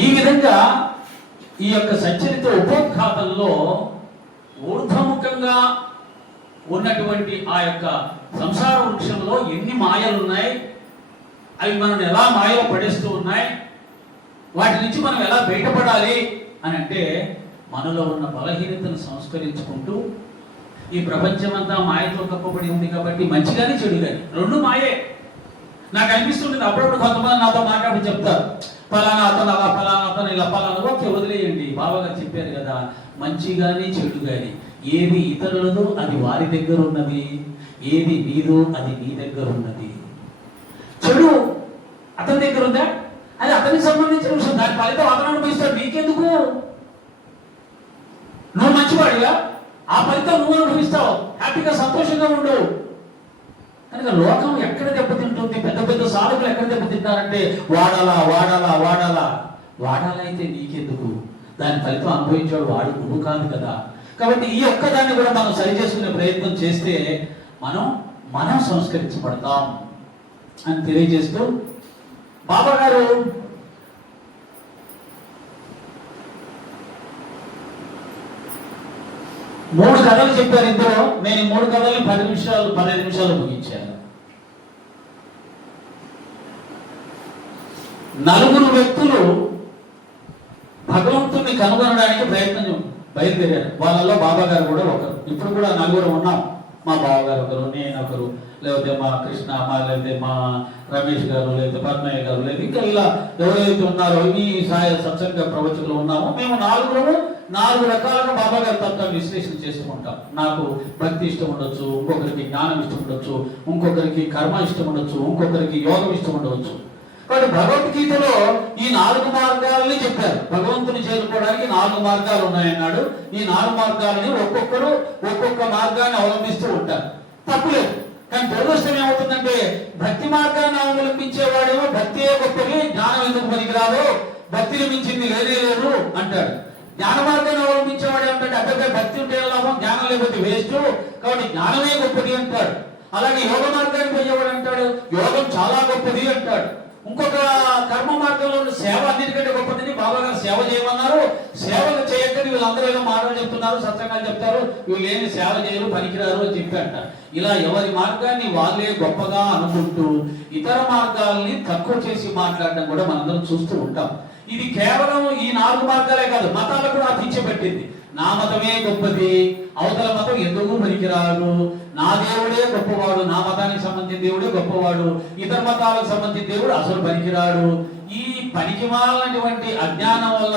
ఈ విధంగా ఈ యొక్క సచ్చరిత్ర ఉపోద్ఘాతంలో ఊర్ధముఖంగా ఉన్నటువంటి ఆ యొక్క సంసార వృక్షంలో ఎన్ని మాయలు ఉన్నాయి, అవి మనల్ని ఎలా మాయలో పడేస్తూ ఉన్నాయి, వాటి నుంచి మనం ఎలా బయటపడాలి అని అంటే మనలో ఉన్న బలహీనతను సంస్కరించుకుంటూ, ఈ ప్రపంచం అంతా మాయతో కప్పబడి ఉంది కాబట్టి మంచి కానీ చెడు కానీ రెండు మాయే. నాకు అనిపిస్తుంటుంది అప్పుడప్పుడు కొంతమంది నాతో మాట్లాడి చెప్తారు, ఫలానా అతను అలా, ఫలానా అతను ఇలా, ఫలానా ఓకే వదిలేయండి, బాబా గారు చెప్పారు కదా, మంచి కానీ చెడు కానీ ఏది ఇతరులదో అది వారి దగ్గర ఉన్నది, ఏది నీదో అది నీ దగ్గర ఉన్నది. చెడు అతని దగ్గర ఉందా, అది అతనికి సంబంధించిన విషయం, దాని ఫలితం అతను అనుభవిస్తాడు, నీకెందుకు? నువ్వు మంచివాడిగా ఆ ఫలితం నువ్వు అనుభవిస్తావు, హ్యాపీగా సంతోషంగా ఉండు. కనుక లోకం ఎక్కడ దెబ్బతింటుంది, పెద్ద పెద్ద సాధకులు ఎక్కడ దెబ్బతింటారంటే వాడాలా వాడాలా వాడాలా. వాడాలా అయితే నీకెందుకు, దాని ఫలితం అనుభవించాడు వాడు, నువ్వు కాదు కదా. కాబట్టి ఈ ఒక్కదాన్ని కూడా మనం సరి చేసుకునే ప్రయత్నం చేస్తే మనం సంస్కరించబడతాం అని తెలియజేస్తూ బాబా గారు మూడు కథలు చెప్పారు. ఇందులో నేను 3 కథల్ని 15 నిమిషాలు ముగించాను. 4 వ్యక్తులు భగవంతుని కనుగొనడానికి ప్రయత్నం బయలుదేరారు. వాళ్ళలో బాబా గారు కూడా ఒకరు. ఇప్పుడు కూడా 4 ఉన్నాం. మా బావగారు ఒకరు, నేను ఒకరు, లేకపోతే మా కృష్ణ, లేకపోతే మా రమేష్ గారు, లేకపోతే పద్మయ్య గారు, లేదు ఇంకా ఇలా ఎవరైతే ఉన్నారో ఈ సత్సంగ ప్రవచకులు ఉన్నామో మేము 4 రకాలుగా బాబా గారి తత్వాన్ని విశ్లేషణ చేసుకుంటాం. నాకు భక్తి ఇష్టం ఉండొచ్చు, ఇంకొకరికి జ్ఞానం ఇష్టం ఉండొచ్చు, ఇంకొకరికి కర్మ ఇష్టం ఉండొచ్చు, ఇంకొకరికి యోగం ఇష్టం ఉండవచ్చు. కాబట్టి భగవద్గీతలో ఈ 4 మార్గాలని చెప్పారు. భగవంతుని చేరుకోవడానికి 4 మార్గాలు ఉన్నాయన్నాడు. ఈ 4 మార్గాలని ఒక్కొక్కరు ఒక్కొక్క మార్గాన్ని అవలంబిస్తూ ఉంటారు, తప్పులేదు. కానీ దురదృష్టం ఏమవుతుందంటే భక్తి మార్గాన్ని అవలంబించేవాడేమో భక్తియే గొప్పది, జ్ఞానం ఎందుకు పనికిరాదు, భక్తిని మించింది లేదే లేదు అంటాడు. జ్ఞాన మార్గాన్ని అవలంబించేవాడు ఏమంటే అబ్బాయి భక్తి ఉంటే లాభం, జ్ఞానం లేకపోతే వేస్ట్, కాబట్టి జ్ఞానమే గొప్పది అంటాడు. అలాగే యోగ మార్గాన్ని పోయేవాడు అంటాడు యోగం చాలా గొప్పది అంటాడు. ఇంకొక కర్మ మార్గంలో సేవ అన్నిటికంటే గొప్పదని బాబా గారు సేవ చేయమన్నారు. సేవలు చేయకని వీళ్ళందరూ ఏదో మాటలు చెప్తున్నారు, సత్సంగాలు చెప్తారు, వీళ్ళు ఏమి సేవ చేయరు, పనికిరారు అని చెప్పి అంటారు. ఇలా ఎవరి మార్గాన్ని వాళ్ళే గొప్పగా అనుకుంటూ ఇతర మార్గాల్ని తక్కువ చేసి మాట్లాడడం కూడా మనందరం చూస్తూ ఉంటాం. ఇది కేవలం ఈ 4 మార్గాలే కాదు, మతాలకు కూడా అతించబెట్టింది. నా మతమే గొప్పది, అవతల మతం ఎందుకు పనికిరాదు, నా దేవుడే గొప్పవాడు, నా మతానికి సంబంధించిన దేవుడే గొప్పవాడు, ఇతర మతాలకు సంబంధించిన దేవుడు అసలు పనికిరాడు. ఈ పనికిమాలటువంటి అజ్ఞానం వల్ల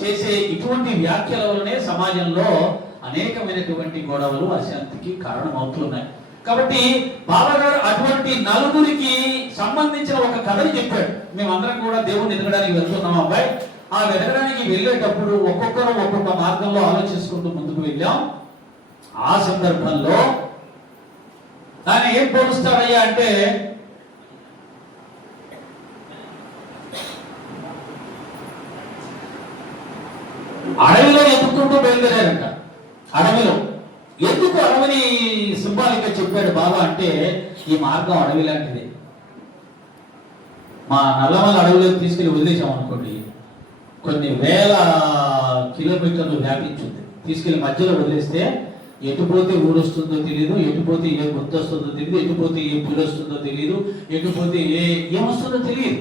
చేసే ఇటువంటి వ్యాఖ్యల వల్లనే సమాజంలో అనేకమైనటువంటి గొడవలు, అశాంతికి కారణమవుతున్నాయి. కాబట్టి బాబా గారు అటువంటి 4కి సంబంధించిన ఒక కథని చెప్పాడు. మేమందరం కూడా దేవుణ్ణి ఎదగడానికి వెళ్తున్నాం అబ్బాయి. ఆ వెతకడానికి వెళ్ళేటప్పుడు ఒక్కొక్కరు ఒక్కొక్క మార్గంలో ఆలోచించుకుంటూ ముందుకు వెళ్ళాం. ఆ సందర్భంలో ఆయన ఏం పోలుస్తాడయ్యా అంటే, అడవిలో ఎదుర్కొంటూ బయలుదేరారంట. అడవిలో ఎందుకు అడవిని సింబాలిక్ గా చెప్పాడు బాబా అంటే, ఈ మార్గం అడవి లాంటిది. మా నల్లమల అడవిలోకి తీసుకెళ్లి వదిలేసాం అనుకోండి, కొన్ని వేల కిలోమీటర్లు వ్యాపించింది. తీసుకెళ్లి మధ్యలో వదిలేస్తే ఎటుపోతే ఊరొస్తుందో తెలియదు, ఎటుపోతే ఏ గుర్తు వస్తుందో తెలియదు, ఎటుపోతే ఏ పులి వస్తుందో తెలియదు, ఎటుపోతే ఏమొస్తుందో తెలియదు.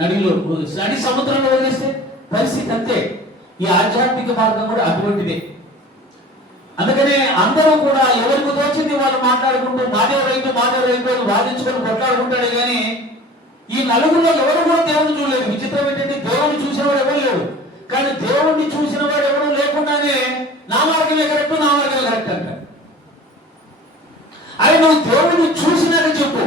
నడి సముద్రంలో వదిలేస్తే పరిస్థితి అంతే. ఈ ఆధ్యాత్మిక మార్గం కూడా అటువంటిదే. అందుకనే అందరూ కూడా ఎవరికి తోచింది వాళ్ళు మాట్లాడుకుంటూ మాదేవ రైతు వాదించుకొని కొట్లాడుకుంటాడే కానీ ఈ నలుగురిలో ఎవరు కూడా దేవుడిని చూడలేదు. విచిత్రం ఏంటంటే దేవుడిని చూసిన వాడు ఎవరు లేడు, కానీ దేవుడిని చూసిన వాడు ఎవరు లేకుండానే నా మార్గమే కరెక్ట్ అంటాడు. అది నువ్వు దేవుడిని చూసినాక చెప్పు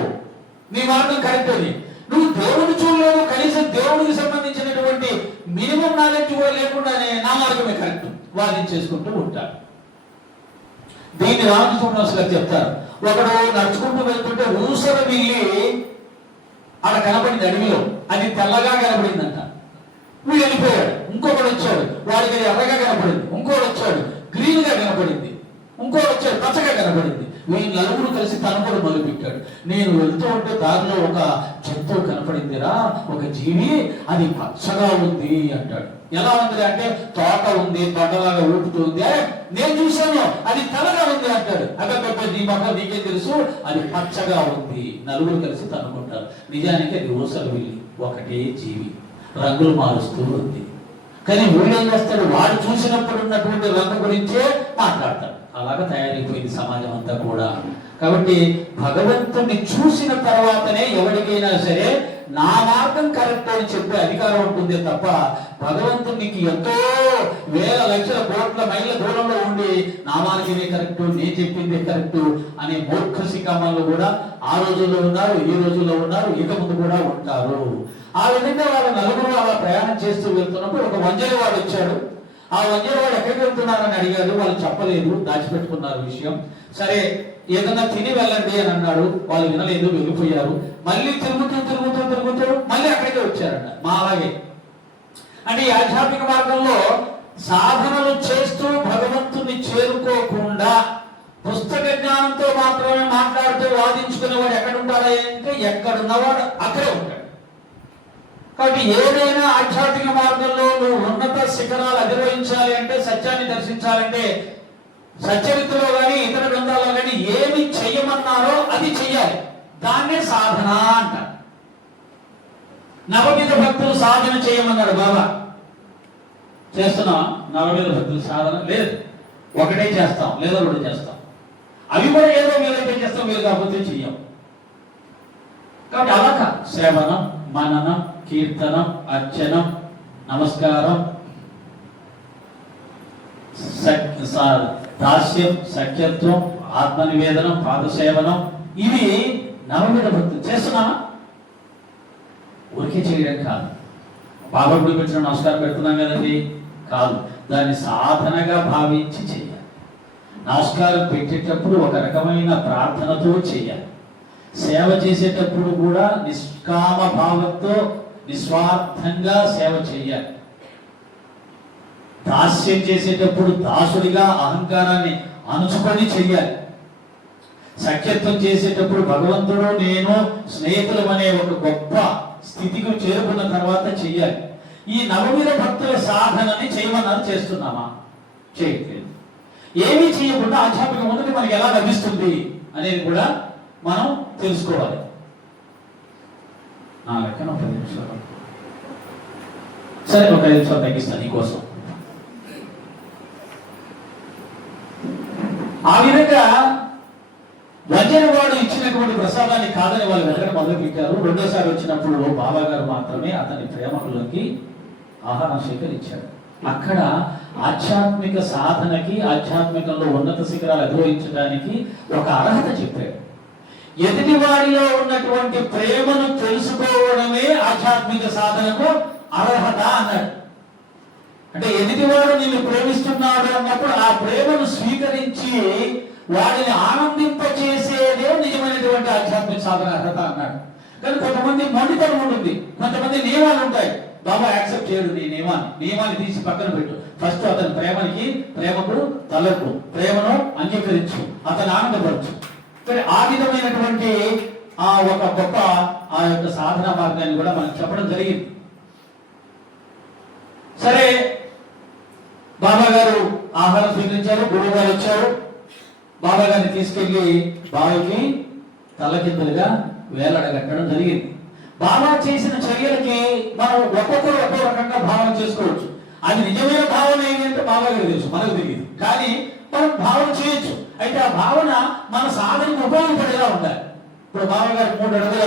నీ మార్గం కరెక్ట్ అని. నువ్వు దేవుడిని చూడలేదు, కనీసం దేవుడికి సంబంధించినటువంటి మినిమం నాలెడ్జ్ కూడా లేకుండానే నా మార్గమే కరెక్ట్ వాదించేసుకుంటూ ఉంటాడు. దీన్ని రామకృష్ణ గారు చెప్తారు. ఒకడు నడుచుకుంటూ వెళ్తుంటే ఊసర మిల్లి అక్కడ కనపడింది అడవిలో. అది తెల్లగా కనపడిందంట. వీడు వెళ్ళిపోయాడు. ఇంకొకడు వచ్చాడు, వాడికి అది ఎర్రగా కనపడింది. ఇంకోటి వచ్చాడు, గ్రీన్ గా కనపడింది. ఇంకోటి వచ్చాడు, పచ్చగా కనపడింది. వీళ్ళు నలుగురు కలిసి తనపడి మొదలుపెట్టాడు. నేను వెళ్తూ ఉంటే దారిలో ఒక జంతువు కనపడిందిరా, ఒక జీవి, అది పచ్చగా ఉంది అంటాడు. ఎలా ఉంది అంటే తోట ఉంది, తోటలాగా ఊపుతుంది. నేను చూశాను, అది తెల్లగా ఉంది అంటాడు. అక్కడ నీ మాట నీకే తెలుసు, అది పచ్చగా ఉంది. నలుగురు కలిసి తనుకుంటారు. నిజానికి అది ఊసలు వెళ్ళి ఒకటే జీవి, రంగులు మారుస్తూ ఉంది. కానీ వీడేం చేస్తాడు, వాడు చూసినప్పుడు ఉన్నటువంటి రంగు గురించే మాట్లాడతాడు. అలాగా తయారైపోయింది సమాజం అంతా కూడా. కాబట్టి భగవంతుడిని చూసిన తర్వాతనే ఎవరికైనా సరే నా మార్గం కరెక్ట్ అని చెప్పే అధికారం ఉంటుంది తప్ప, భగవంతునికి ఎంతో వేల లక్షల కోట్ల మైళ్ళ దూరంలో ఉండి నా మార్గమే కరెక్ట్, నేను చెప్పిందే కరెక్ట్ అనే మూర్ఖ శిఖామణులు కూడా ఆ రోజుల్లో ఉన్నారు, ఈ రోజుల్లో ఉన్నారు, ఇక ముందు కూడా ఉంటారు. ఆ విధంగా వాళ్ళ నలుగురు అలా ప్రయాణం చేస్తూ వెళ్తున్నప్పుడు ఒక వంజరవాడు వచ్చాడు. ఆ వంజరవాడు ఎక్కడికి వెళ్తున్నారని అడిగారు. వాళ్ళు చెప్పలేదు, దాచిపెట్టుకున్నారు విషయం. సరే ఏదన్నా తిని వెళ్ళండి అని అన్నాడు. వాళ్ళు వినలేదు, వెళ్ళిపోయారు. మళ్ళీ తిరుగుతూ మళ్ళీ అక్కడికే వచ్చారంట. మా అలాగే అంటే ఈ ఆధ్యాత్మిక మార్గంలో సాధనలు చేస్తూ భగవంతుని చేరుకోకుండా పుస్తక జ్ఞానంతో మాత్రమే మాట్లాడుతూ వాదించుకునేవాడు ఎక్కడ ఉంటాడా అంటే, ఎక్కడున్నవాడు అక్కడే ఉంటాడు. కాబట్టి ఏదైనా ఆధ్యాత్మిక మార్గంలో నువ్వు ఉన్నత శిఖరాలు అధిరోహించాలి అంటే, సత్యాన్ని దర్శించాలంటే, సచ్చరిత్రలో కానీ ఇతర గ్రంథాల్లో కానీ ఏమి చెయ్యమన్నారో అది చెయ్యాలి. దాన్నే సాధన అంటారు. నవవిధ భక్తులు సాధన చేయమన్నాడు బాబా. చేస్తున్నాం నవవిధ భక్తులు సాధన లేదు, ఒకటే చేస్తాం లేదా రెండు చేస్తాం. అవి కూడా ఏదో వీలైతే చేస్తాం, వీలు కాకపోతే చెయ్యం. కాబట్టి అలాగా శ్రవణం, మననం, కీర్తనం, అర్చనం, నమస్కారం, దాస్యం, సఖ్యత్వం, ఆత్మనివేదనం, పాదసేవనం, ఇవి నవవిధ భక్తులు. చేస్తున్నామా? ఊరికే చేయడం కాదు. బాబా గుడి పెట్టిన నమస్కారం పెడుతున్నాం కదండి, కాదు. దాన్ని సాధనగా భావించి చేయాలి. నమస్కారం పెట్టేటప్పుడు ఒక రకమైన ప్రార్థనతో చేయాలి. సేవ చేసేటప్పుడు కూడా నిష్కామ భావంతో నిస్వార్థంగా సేవ చేయాలి. దాస్యం చేసేటప్పుడు దాసుడిగా అహంకారాన్ని అణుచుకొని చెయ్యాలి. సఖ్యత్వం చేసేటప్పుడు భగవంతుడు నేను స్నేహితులం అనే ఒక గొప్ప స్థితికి చేరుకున్న తర్వాత చెయ్యాలి. ఈ నవవిధ భక్తుల సాధనని చేయమన్నారు, చేస్తున్నామా? చేయట్లేదు. ఏమీ చేయకుండా ఆధ్యాత్మిక ఉన్నతి మనకి ఎలా లభిస్తుంది అనేది కూడా మనం తెలుసుకోవాలి. నా లెక్కన 10 నిమిషాలు, సరే ఒక 5 నిమిషాలు తగ్గిస్తాను నీకోసం. ఆ విధంగా వంజనవాడు ఇచ్చినటువంటి ప్రసాదాన్ని కాదని వాళ్ళు వెంటనే మొదలు పెట్టారు. రెండోసారి వచ్చినప్పుడు బాబా గారు మాత్రమే అతని ప్రేమకులకి ఆహారం స్వీకరించాడు. అక్కడ ఆధ్యాత్మిక సాధనకి, ఆధ్యాత్మికంలో ఉన్నత శిఖరాలు అధిరోహించడానికి ఒక అర్హత చెప్పాడు. ఎదుటివాడిలో ఉన్నటువంటి ప్రేమను తెలుసుకోవడమే ఆధ్యాత్మిక సాధనకు అర్హత అన్నాడు. అంటే ఎదుటివాడు నిన్ను ప్రేమిస్తున్నాడు అన్నప్పుడు ఆ ప్రేమను స్వీకరించి వాడిని ఆనందింపచేసేదే నిజమైనటువంటి ఆధ్యాత్మిక సాధన అర్హత అన్నాడు. కానీ కొంతమంది మొండితనం ఉంటుంది, కొంతమంది నియమాలు ఉంటాయి. బాబా యాక్సెప్ట్ చేయడు నీ నియమాన్ని తీసి పక్కన పెట్టు. ఫస్ట్ అతని ప్రేమకు తలకు ప్రేమను అంగీకరించు, అతను ఆనందపరచు. కానీ ఆ విధమైనటువంటి ఒక గొప్ప ఆ యొక్క సాధన మార్గాన్ని కూడా మనకు చెప్పడం జరిగింది. సరే, బాబా గారు ఆహారం స్వీకరించారు, గురువు గారు వచ్చారు, బాబా గారిని తీసుకెళ్లి బావికి తలకిందులుగా వేలాడగట్టడం జరిగింది. బాబా చేసిన చర్యలకి మనం ఒక్కొక్కరు ఒక్కో రకంగా భావన చేసుకోవచ్చు. అది నిజమైన భావన ఏంటి అంటే బాబా గారికి తెలుసు, మనకు తెలియదు. కానీ మనం భావన చేయొచ్చు. అయితే ఆ భావన మన సాధనకు ఉపయోగపడేలా ఉండాలి. ఇప్పుడు బాబా గారు 3 అడుగుల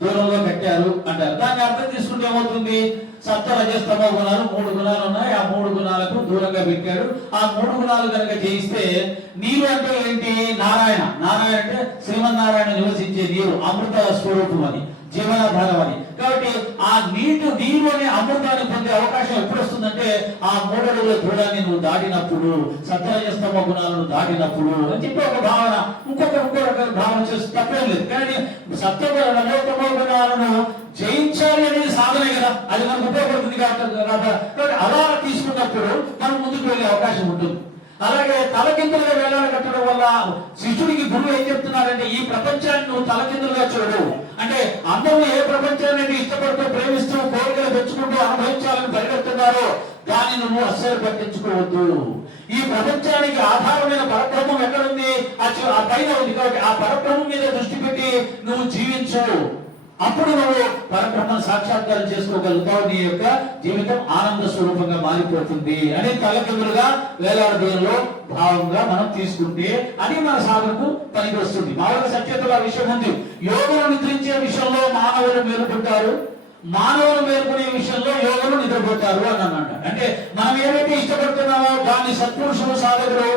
దూరంలో కట్టారు అంటారు. దాన్ని అర్థం చేసుకుంటే ఏమవుతుంది? సత్వ రజస్తమో గుణాలు 3 గుణాలు ఉన్నాయి. ఆ 3 గుణాలకు దూరంగా పెట్టాడు. ఆ 3 గుణాలు కనుక చేయిస్తే నీరు అంటే ఏంటి? నారాయణ. నారాయణ అంటే శ్రీమన్నారాయణ నివసించే నీరు, అమృత స్వరూపం, అది జీవనాధారం అని. కాబట్టి ఆ నీరు అనే అమృతాన్ని పొందే అవకాశం ఎప్పుడు వస్తుందంటే ఆ 3 అడుగుల దూరాన్ని నువ్వు దాటినప్పుడు, సత్వరజస్తమ గుణాలను దాటినప్పుడు అని చెప్పి ఒక భావన. ఇంకో రకమైన భావన చేస్తే తప్పేం లేదు. కానీ రజోత్తమ గుణాలను జయించాలి అనేది సాధనే కదా, అది మనకు ఉపయోగపడుతుంది కాబట్టి అలా తీసుకున్నప్పుడు మనం ముందుకు వెళ్ళే అవకాశం ఉంటుంది. అలాగే తలకిందులుగా వేలాడగట్టడం వల్ల శిష్యుడికి గురువు ఏం చెప్తున్నారంటే, ఈ ప్రపంచాన్ని నువ్వు తలకిందులుగా చూడు. అంటే అందరూ ఏ ప్రపంచాన్ని ఇష్టపడుతూ ప్రేమిస్తూ కోరికలు తెచ్చుకుంటూ అనుభవించాలని పరిగెడుతున్నారో దాన్ని నువ్వు అస్సలు పట్టించుకోవద్దు. ఈ ప్రపంచానికి ఆధారమైన పరబ్రహ్మం ఎక్కడుంది? ఆ పైన ఉంది. కాబట్టి ఆ పరబ్రహ్మం మీద దృష్టి పెట్టి నువ్వు జీవించు. అప్పుడు నువ్వు పరబ్రహ్మ సాక్షాత్కారం చేసుకోగలుగుతావు. నీ యొక్క జీవితం ఆనంద స్వరూపంగా మారిపోతుంది అని తలకిందులుగా వేలాడడంలో భావంగా మనం తీసుకుంటే అది మన సాధనకు పనికి వస్తుంది. మానవ సత్యతల విషయం ఉంది. యోగులు నిద్రించే విషయంలో మానవులు మేలుకుంటారు, మానవులు మేలుకునే విషయంలో యోగులు నిద్రపోతారు అని అన్నమాట. అంటే మనం ఏదైతే ఇష్టపడుతున్నామో దాన్ని సత్పురుషులు సాధకులు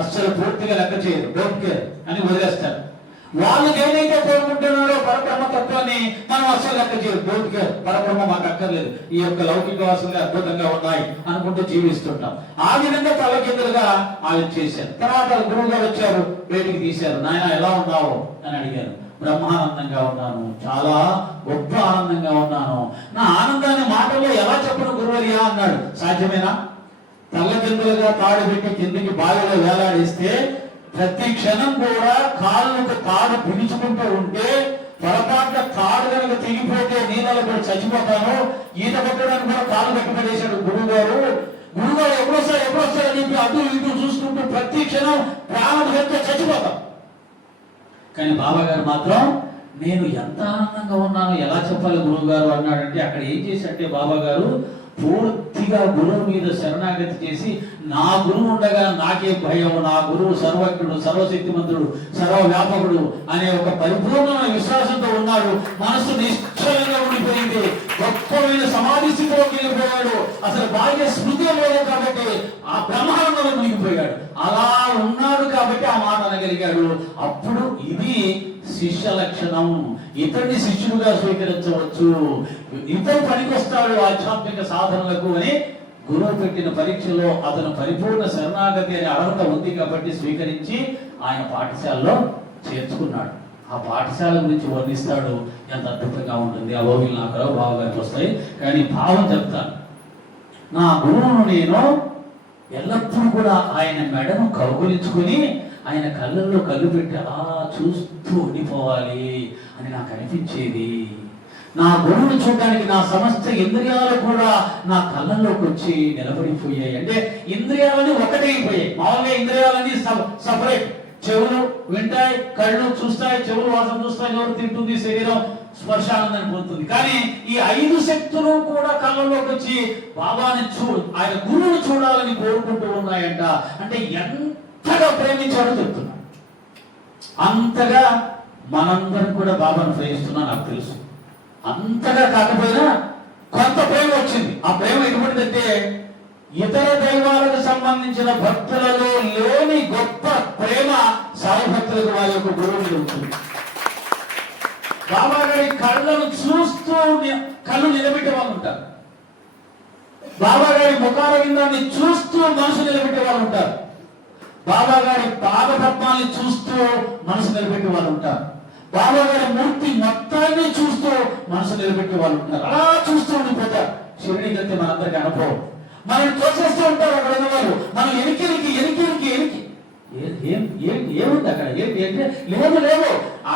అస్సలు పూర్తిగా లెక్క చేయరు, డోంట్ కేర్ అని వదిలేస్తారు. వాళ్ళు ఏదైతే కోరుకుంటున్నారో పరబ్రహ్మ తత్వాన్ని మనం అస్సలు లెక్క చేయరు, డోంట్ కేర్, పరబ్రహ్మ మాకు అక్కర్లేదు, ఈ యొక్క లౌకిక వాసనలు అద్భుతంగా ఉన్నాయి అనుకుంటూ జీవిస్తుంటాం. ఆ విధంగా తలకిందులుగా ఆయన చేశారు. తర్వాత గురువు గారు వచ్చారు, బయటికి తీశారు. నాయన ఎలా ఉన్నావు అని అడిగారు. బ్రహ్మానందంగా ఉన్నాను, చాలా గొప్ప ఆనందంగా ఉన్నాను. నా ఆనందాన్ని మాటల్లో ఎలా చెప్పను గురువర్యా అన్నాడు. సాధ్యమేనా? తలకిందులుగా తాడు పెట్టి కిందికి బావిలో వేలాడిస్తే ప్రతి క్షణం కూడా కాళ్ళకు తాడు పిలుచుకుంటూ ఉంటే పొరపాటున తాడు కనుక తెగిపోతే నీళ్ళలో కూడా చచ్చిపోతాను. ఈత కొట్టడానికి కూడా కాళ్ళు కట్టుబడేశాడు గురువు గారు. ఎప్పుడొస్తారని చెప్పి అటు ఇటు చూసుకుంటూ ప్రతి క్షణం ప్రాణభయంతో చచ్చిపోతాం. కానీ బాబా గారు మాత్రం నేను ఎంత ఆనందంగా ఉన్నానో ఎలా చెప్పాలి గురువు గారు అన్నాడంటే, అక్కడ ఏం చేశాడంటే బాబా గారు పూర్తిగా గురువు మీద శరణాగతి చేసి, నా గురువు ఉండగా నాకే భయం, నా గురువు సర్వజ్ఞుడు, సర్వశక్తిమంతుడు, సర్వవ్యాపకుడు అనే ఒక పరిపూర్ణమైన విశ్వాసంతో ఉన్నాడు. మనసు నిశ్చలంగా ఉండిపోయింది, గొప్పమైన సమాధి స్థితిలోకి వెళ్ళిపోయాడు. అసలు బాహ్య స్మృతి లేదు కాబట్టి ఆ బ్రహ్మాండంలో మునిగిపోయాడు. అలా ఉన్నాడు కాబట్టి ఆ మాట అనగలిగాడు. అప్పుడు ఇది శిష్య లక్షణం. ఇతన్ని శిష్యుడుగా స్వీకరించవచ్చు, ఇతను పనికొస్తాడు ఆధ్యాత్మిక సాధనలకు అని గురువు పెట్టిన పరీక్షలో అతను పరిపూర్ణ శరణాగతి అనే అర్హత ఉంది కాబట్టి స్వీకరించి ఆయన పాఠశాలలో చేర్చుకున్నాడు. ఆ పాఠశాల గురించి వర్ణిస్తాడు, ఎంత అద్భుతంగా ఉంటుంది. ఆ ఓవిలు నాకు బావగారికి వస్తాయి, కానీ భావం చెప్తాను. నా గురువును నేను ఎల్లప్పుడూ కూడా ఆయన మెడను కౌగులించుకుని ఆయన కళ్ళల్లో కళ్ళు పెట్టి అలా చూస్తూ ఉండిపోవాలి అని నాకు అనిపించేది. నా గురువును చూడడానికి నా సమస్త ఇంద్రియాలు కూడా నా కళ్ళల్లోకి వచ్చి నిలబడిపోయాయి. అంటే ఇంద్రియాలని ఒకటైపోయాయి. మామూలుగా ఇంద్రియాలన్నీ సపరేట్. చెవులు వింటాయి, కళ్ళు చూస్తాయి, చెవులు వాసన చూస్తాయి, నోరు తింటుంది, శరీరం స్పర్శానందాన్ని పొందుతుంది. కానీ ఈ 5 శక్తులు కూడా కళ్ళలోకి వచ్చి బాబాని ఆయన గురువును చూడాలని కోరుకుంటూ ఉన్నాయంట. అంటే ఎంతగా ప్రేమించాడో చెప్తున్నాడు. అంతగా మనందరం కూడా బాబాను ప్రేమిస్తున్నా నాకు తెలుసు. అంతగా కాకపోయినా కొంత ప్రేమ వచ్చింది. ఆ ప్రేమ ఎటువంటిదంటే ఇతర దైవాలకు సంబంధించిన భక్తులలో లేని గొప్ప ప్రేమ సాయి భక్తులకు వారి యొక్క గురువులు ఉంటుంది. బాబా గారి కళ్ళను చూస్తూ కళ్ళు నిలబెట్టే వాళ్ళు ఉంటారు. బాబా గారి ముఖారవిందాన్ని చూస్తూ మనసు నిలబెట్టే వాళ్ళు ఉంటారు. బాబా గారి పాద పద్మాల్ని చూస్తూ మనసు నిలబెట్టే వాళ్ళు ఉంటారు. బాబా గారి మూర్తి మొత్తాన్ని చూస్తూ మనసు నిలబెట్టే వాళ్ళు ఉంటారు. అలా చూస్తూ ఉండిపోతారు. షిరిడీకి వెళ్తే మనందరికీ అనుభవం. మనం తోచేస్తూ ఉంటారు అక్కడ ఉన్న వాళ్ళు. మనం ఎనికి ఏముంది అక్కడ? ఏంటి అంటే లేవు.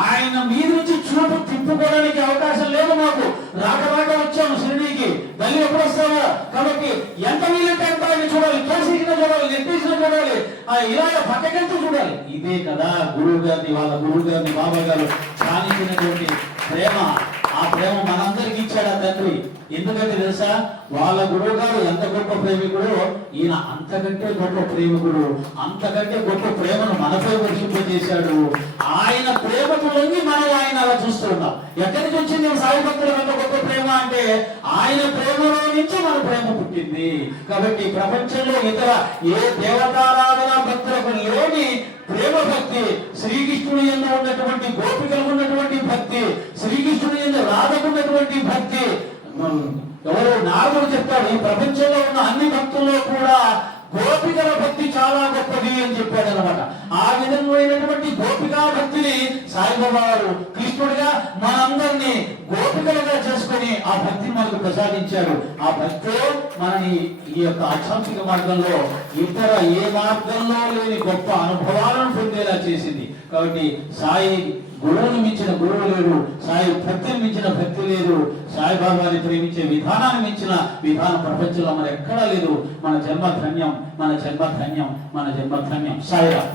ఆయన మీద నుంచి చూపు తిప్పుకోవడానికి అవకాశం లేదు మాకు. రాక వచ్చాము షిరిడీకి, మళ్ళీ ఎప్పుడు వస్తామా? కాబట్టి ఎంత వీలంటే అంత ఆయన చూడాలి, తోసేసిన చూడాలి, నెట్టేసిన చూడాలి, ఇలాగ పక్కకెళ్తూ చూడాలి. ఇదే కదా గురువు గారిని, వాళ్ళ గురువు గారిని బాబా గారు సాధించినటువంటి ప్రేమ. ఆ ప్రేమ మనందరికి ఇచ్చాడు ఆ తండ్రి. ఎందుకంటే తెలుసా, వాళ్ళ గురువు గారు ఎంత గొప్ప ప్రేమికుడు, ఈయన అంతకంటే గొప్ప ప్రేమికుడు. అంతకంటే గొప్ప ప్రేమను మనపై వర్షింపజేశాడు. ఆయన ప్రేమకు లొంగి మనం ఆయన అలా చూస్తూ ఉన్నాం. ఎక్కడి నుంచి వచ్చింది సాయి భక్తుల ఎంత గొప్ప ప్రేమ అంటే, ఆయన ప్రేమలో నుంచి మన ప్రేమ పుట్టింది. కాబట్టి ప్రపంచంలో ఇతర ఏ దేవతారాధన భక్తులకు లేని ప్రేమ భక్తి, శ్రీకృష్ణుని యందు ఉన్నటువంటి గోపికలకు ఉన్నటువంటి భక్తి, శ్రీకృష్ణుని యందు రాధకు ఉన్నటువంటి భక్తి. ఎవరు నారదుడు చెప్తాడు, ఈ ప్రపంచంలో ఉన్న అన్ని భక్తుల్లో కూడా గోపికల భక్తి చాలా గొప్పది అని చెప్పాడు అనమాట. ఆ విధమైనటువంటి గోపికా భక్తిని సాయిబాబా గారు కృష్ణుడిగా మనందరినీ గోపికలుగా చేసుకొని ఆ భక్తిని మనకు ప్రసాదించాడు. ఆ భక్తిలో మనని ఈ యొక్క ఆధ్యాత్మిక మార్గంలో ఇతర ఏ మార్గంలో లేని గొప్ప అనుభవాలను పొందేలా చేసింది. కాబట్టి సాయి గురువుని మించిన గురువు లేడు, సాయి భక్తిని మించిన భక్తి లేదు, సాయిబాబాని ప్రేమించే విధానాన్ని మించిన విధానం ప్రపంచంలో మన ఎక్కడా లేదు. మన జన్మ ధన్యం, మన జన్మ ధన్యం, మన జన్మ ధన్యం. సాయిరామ్.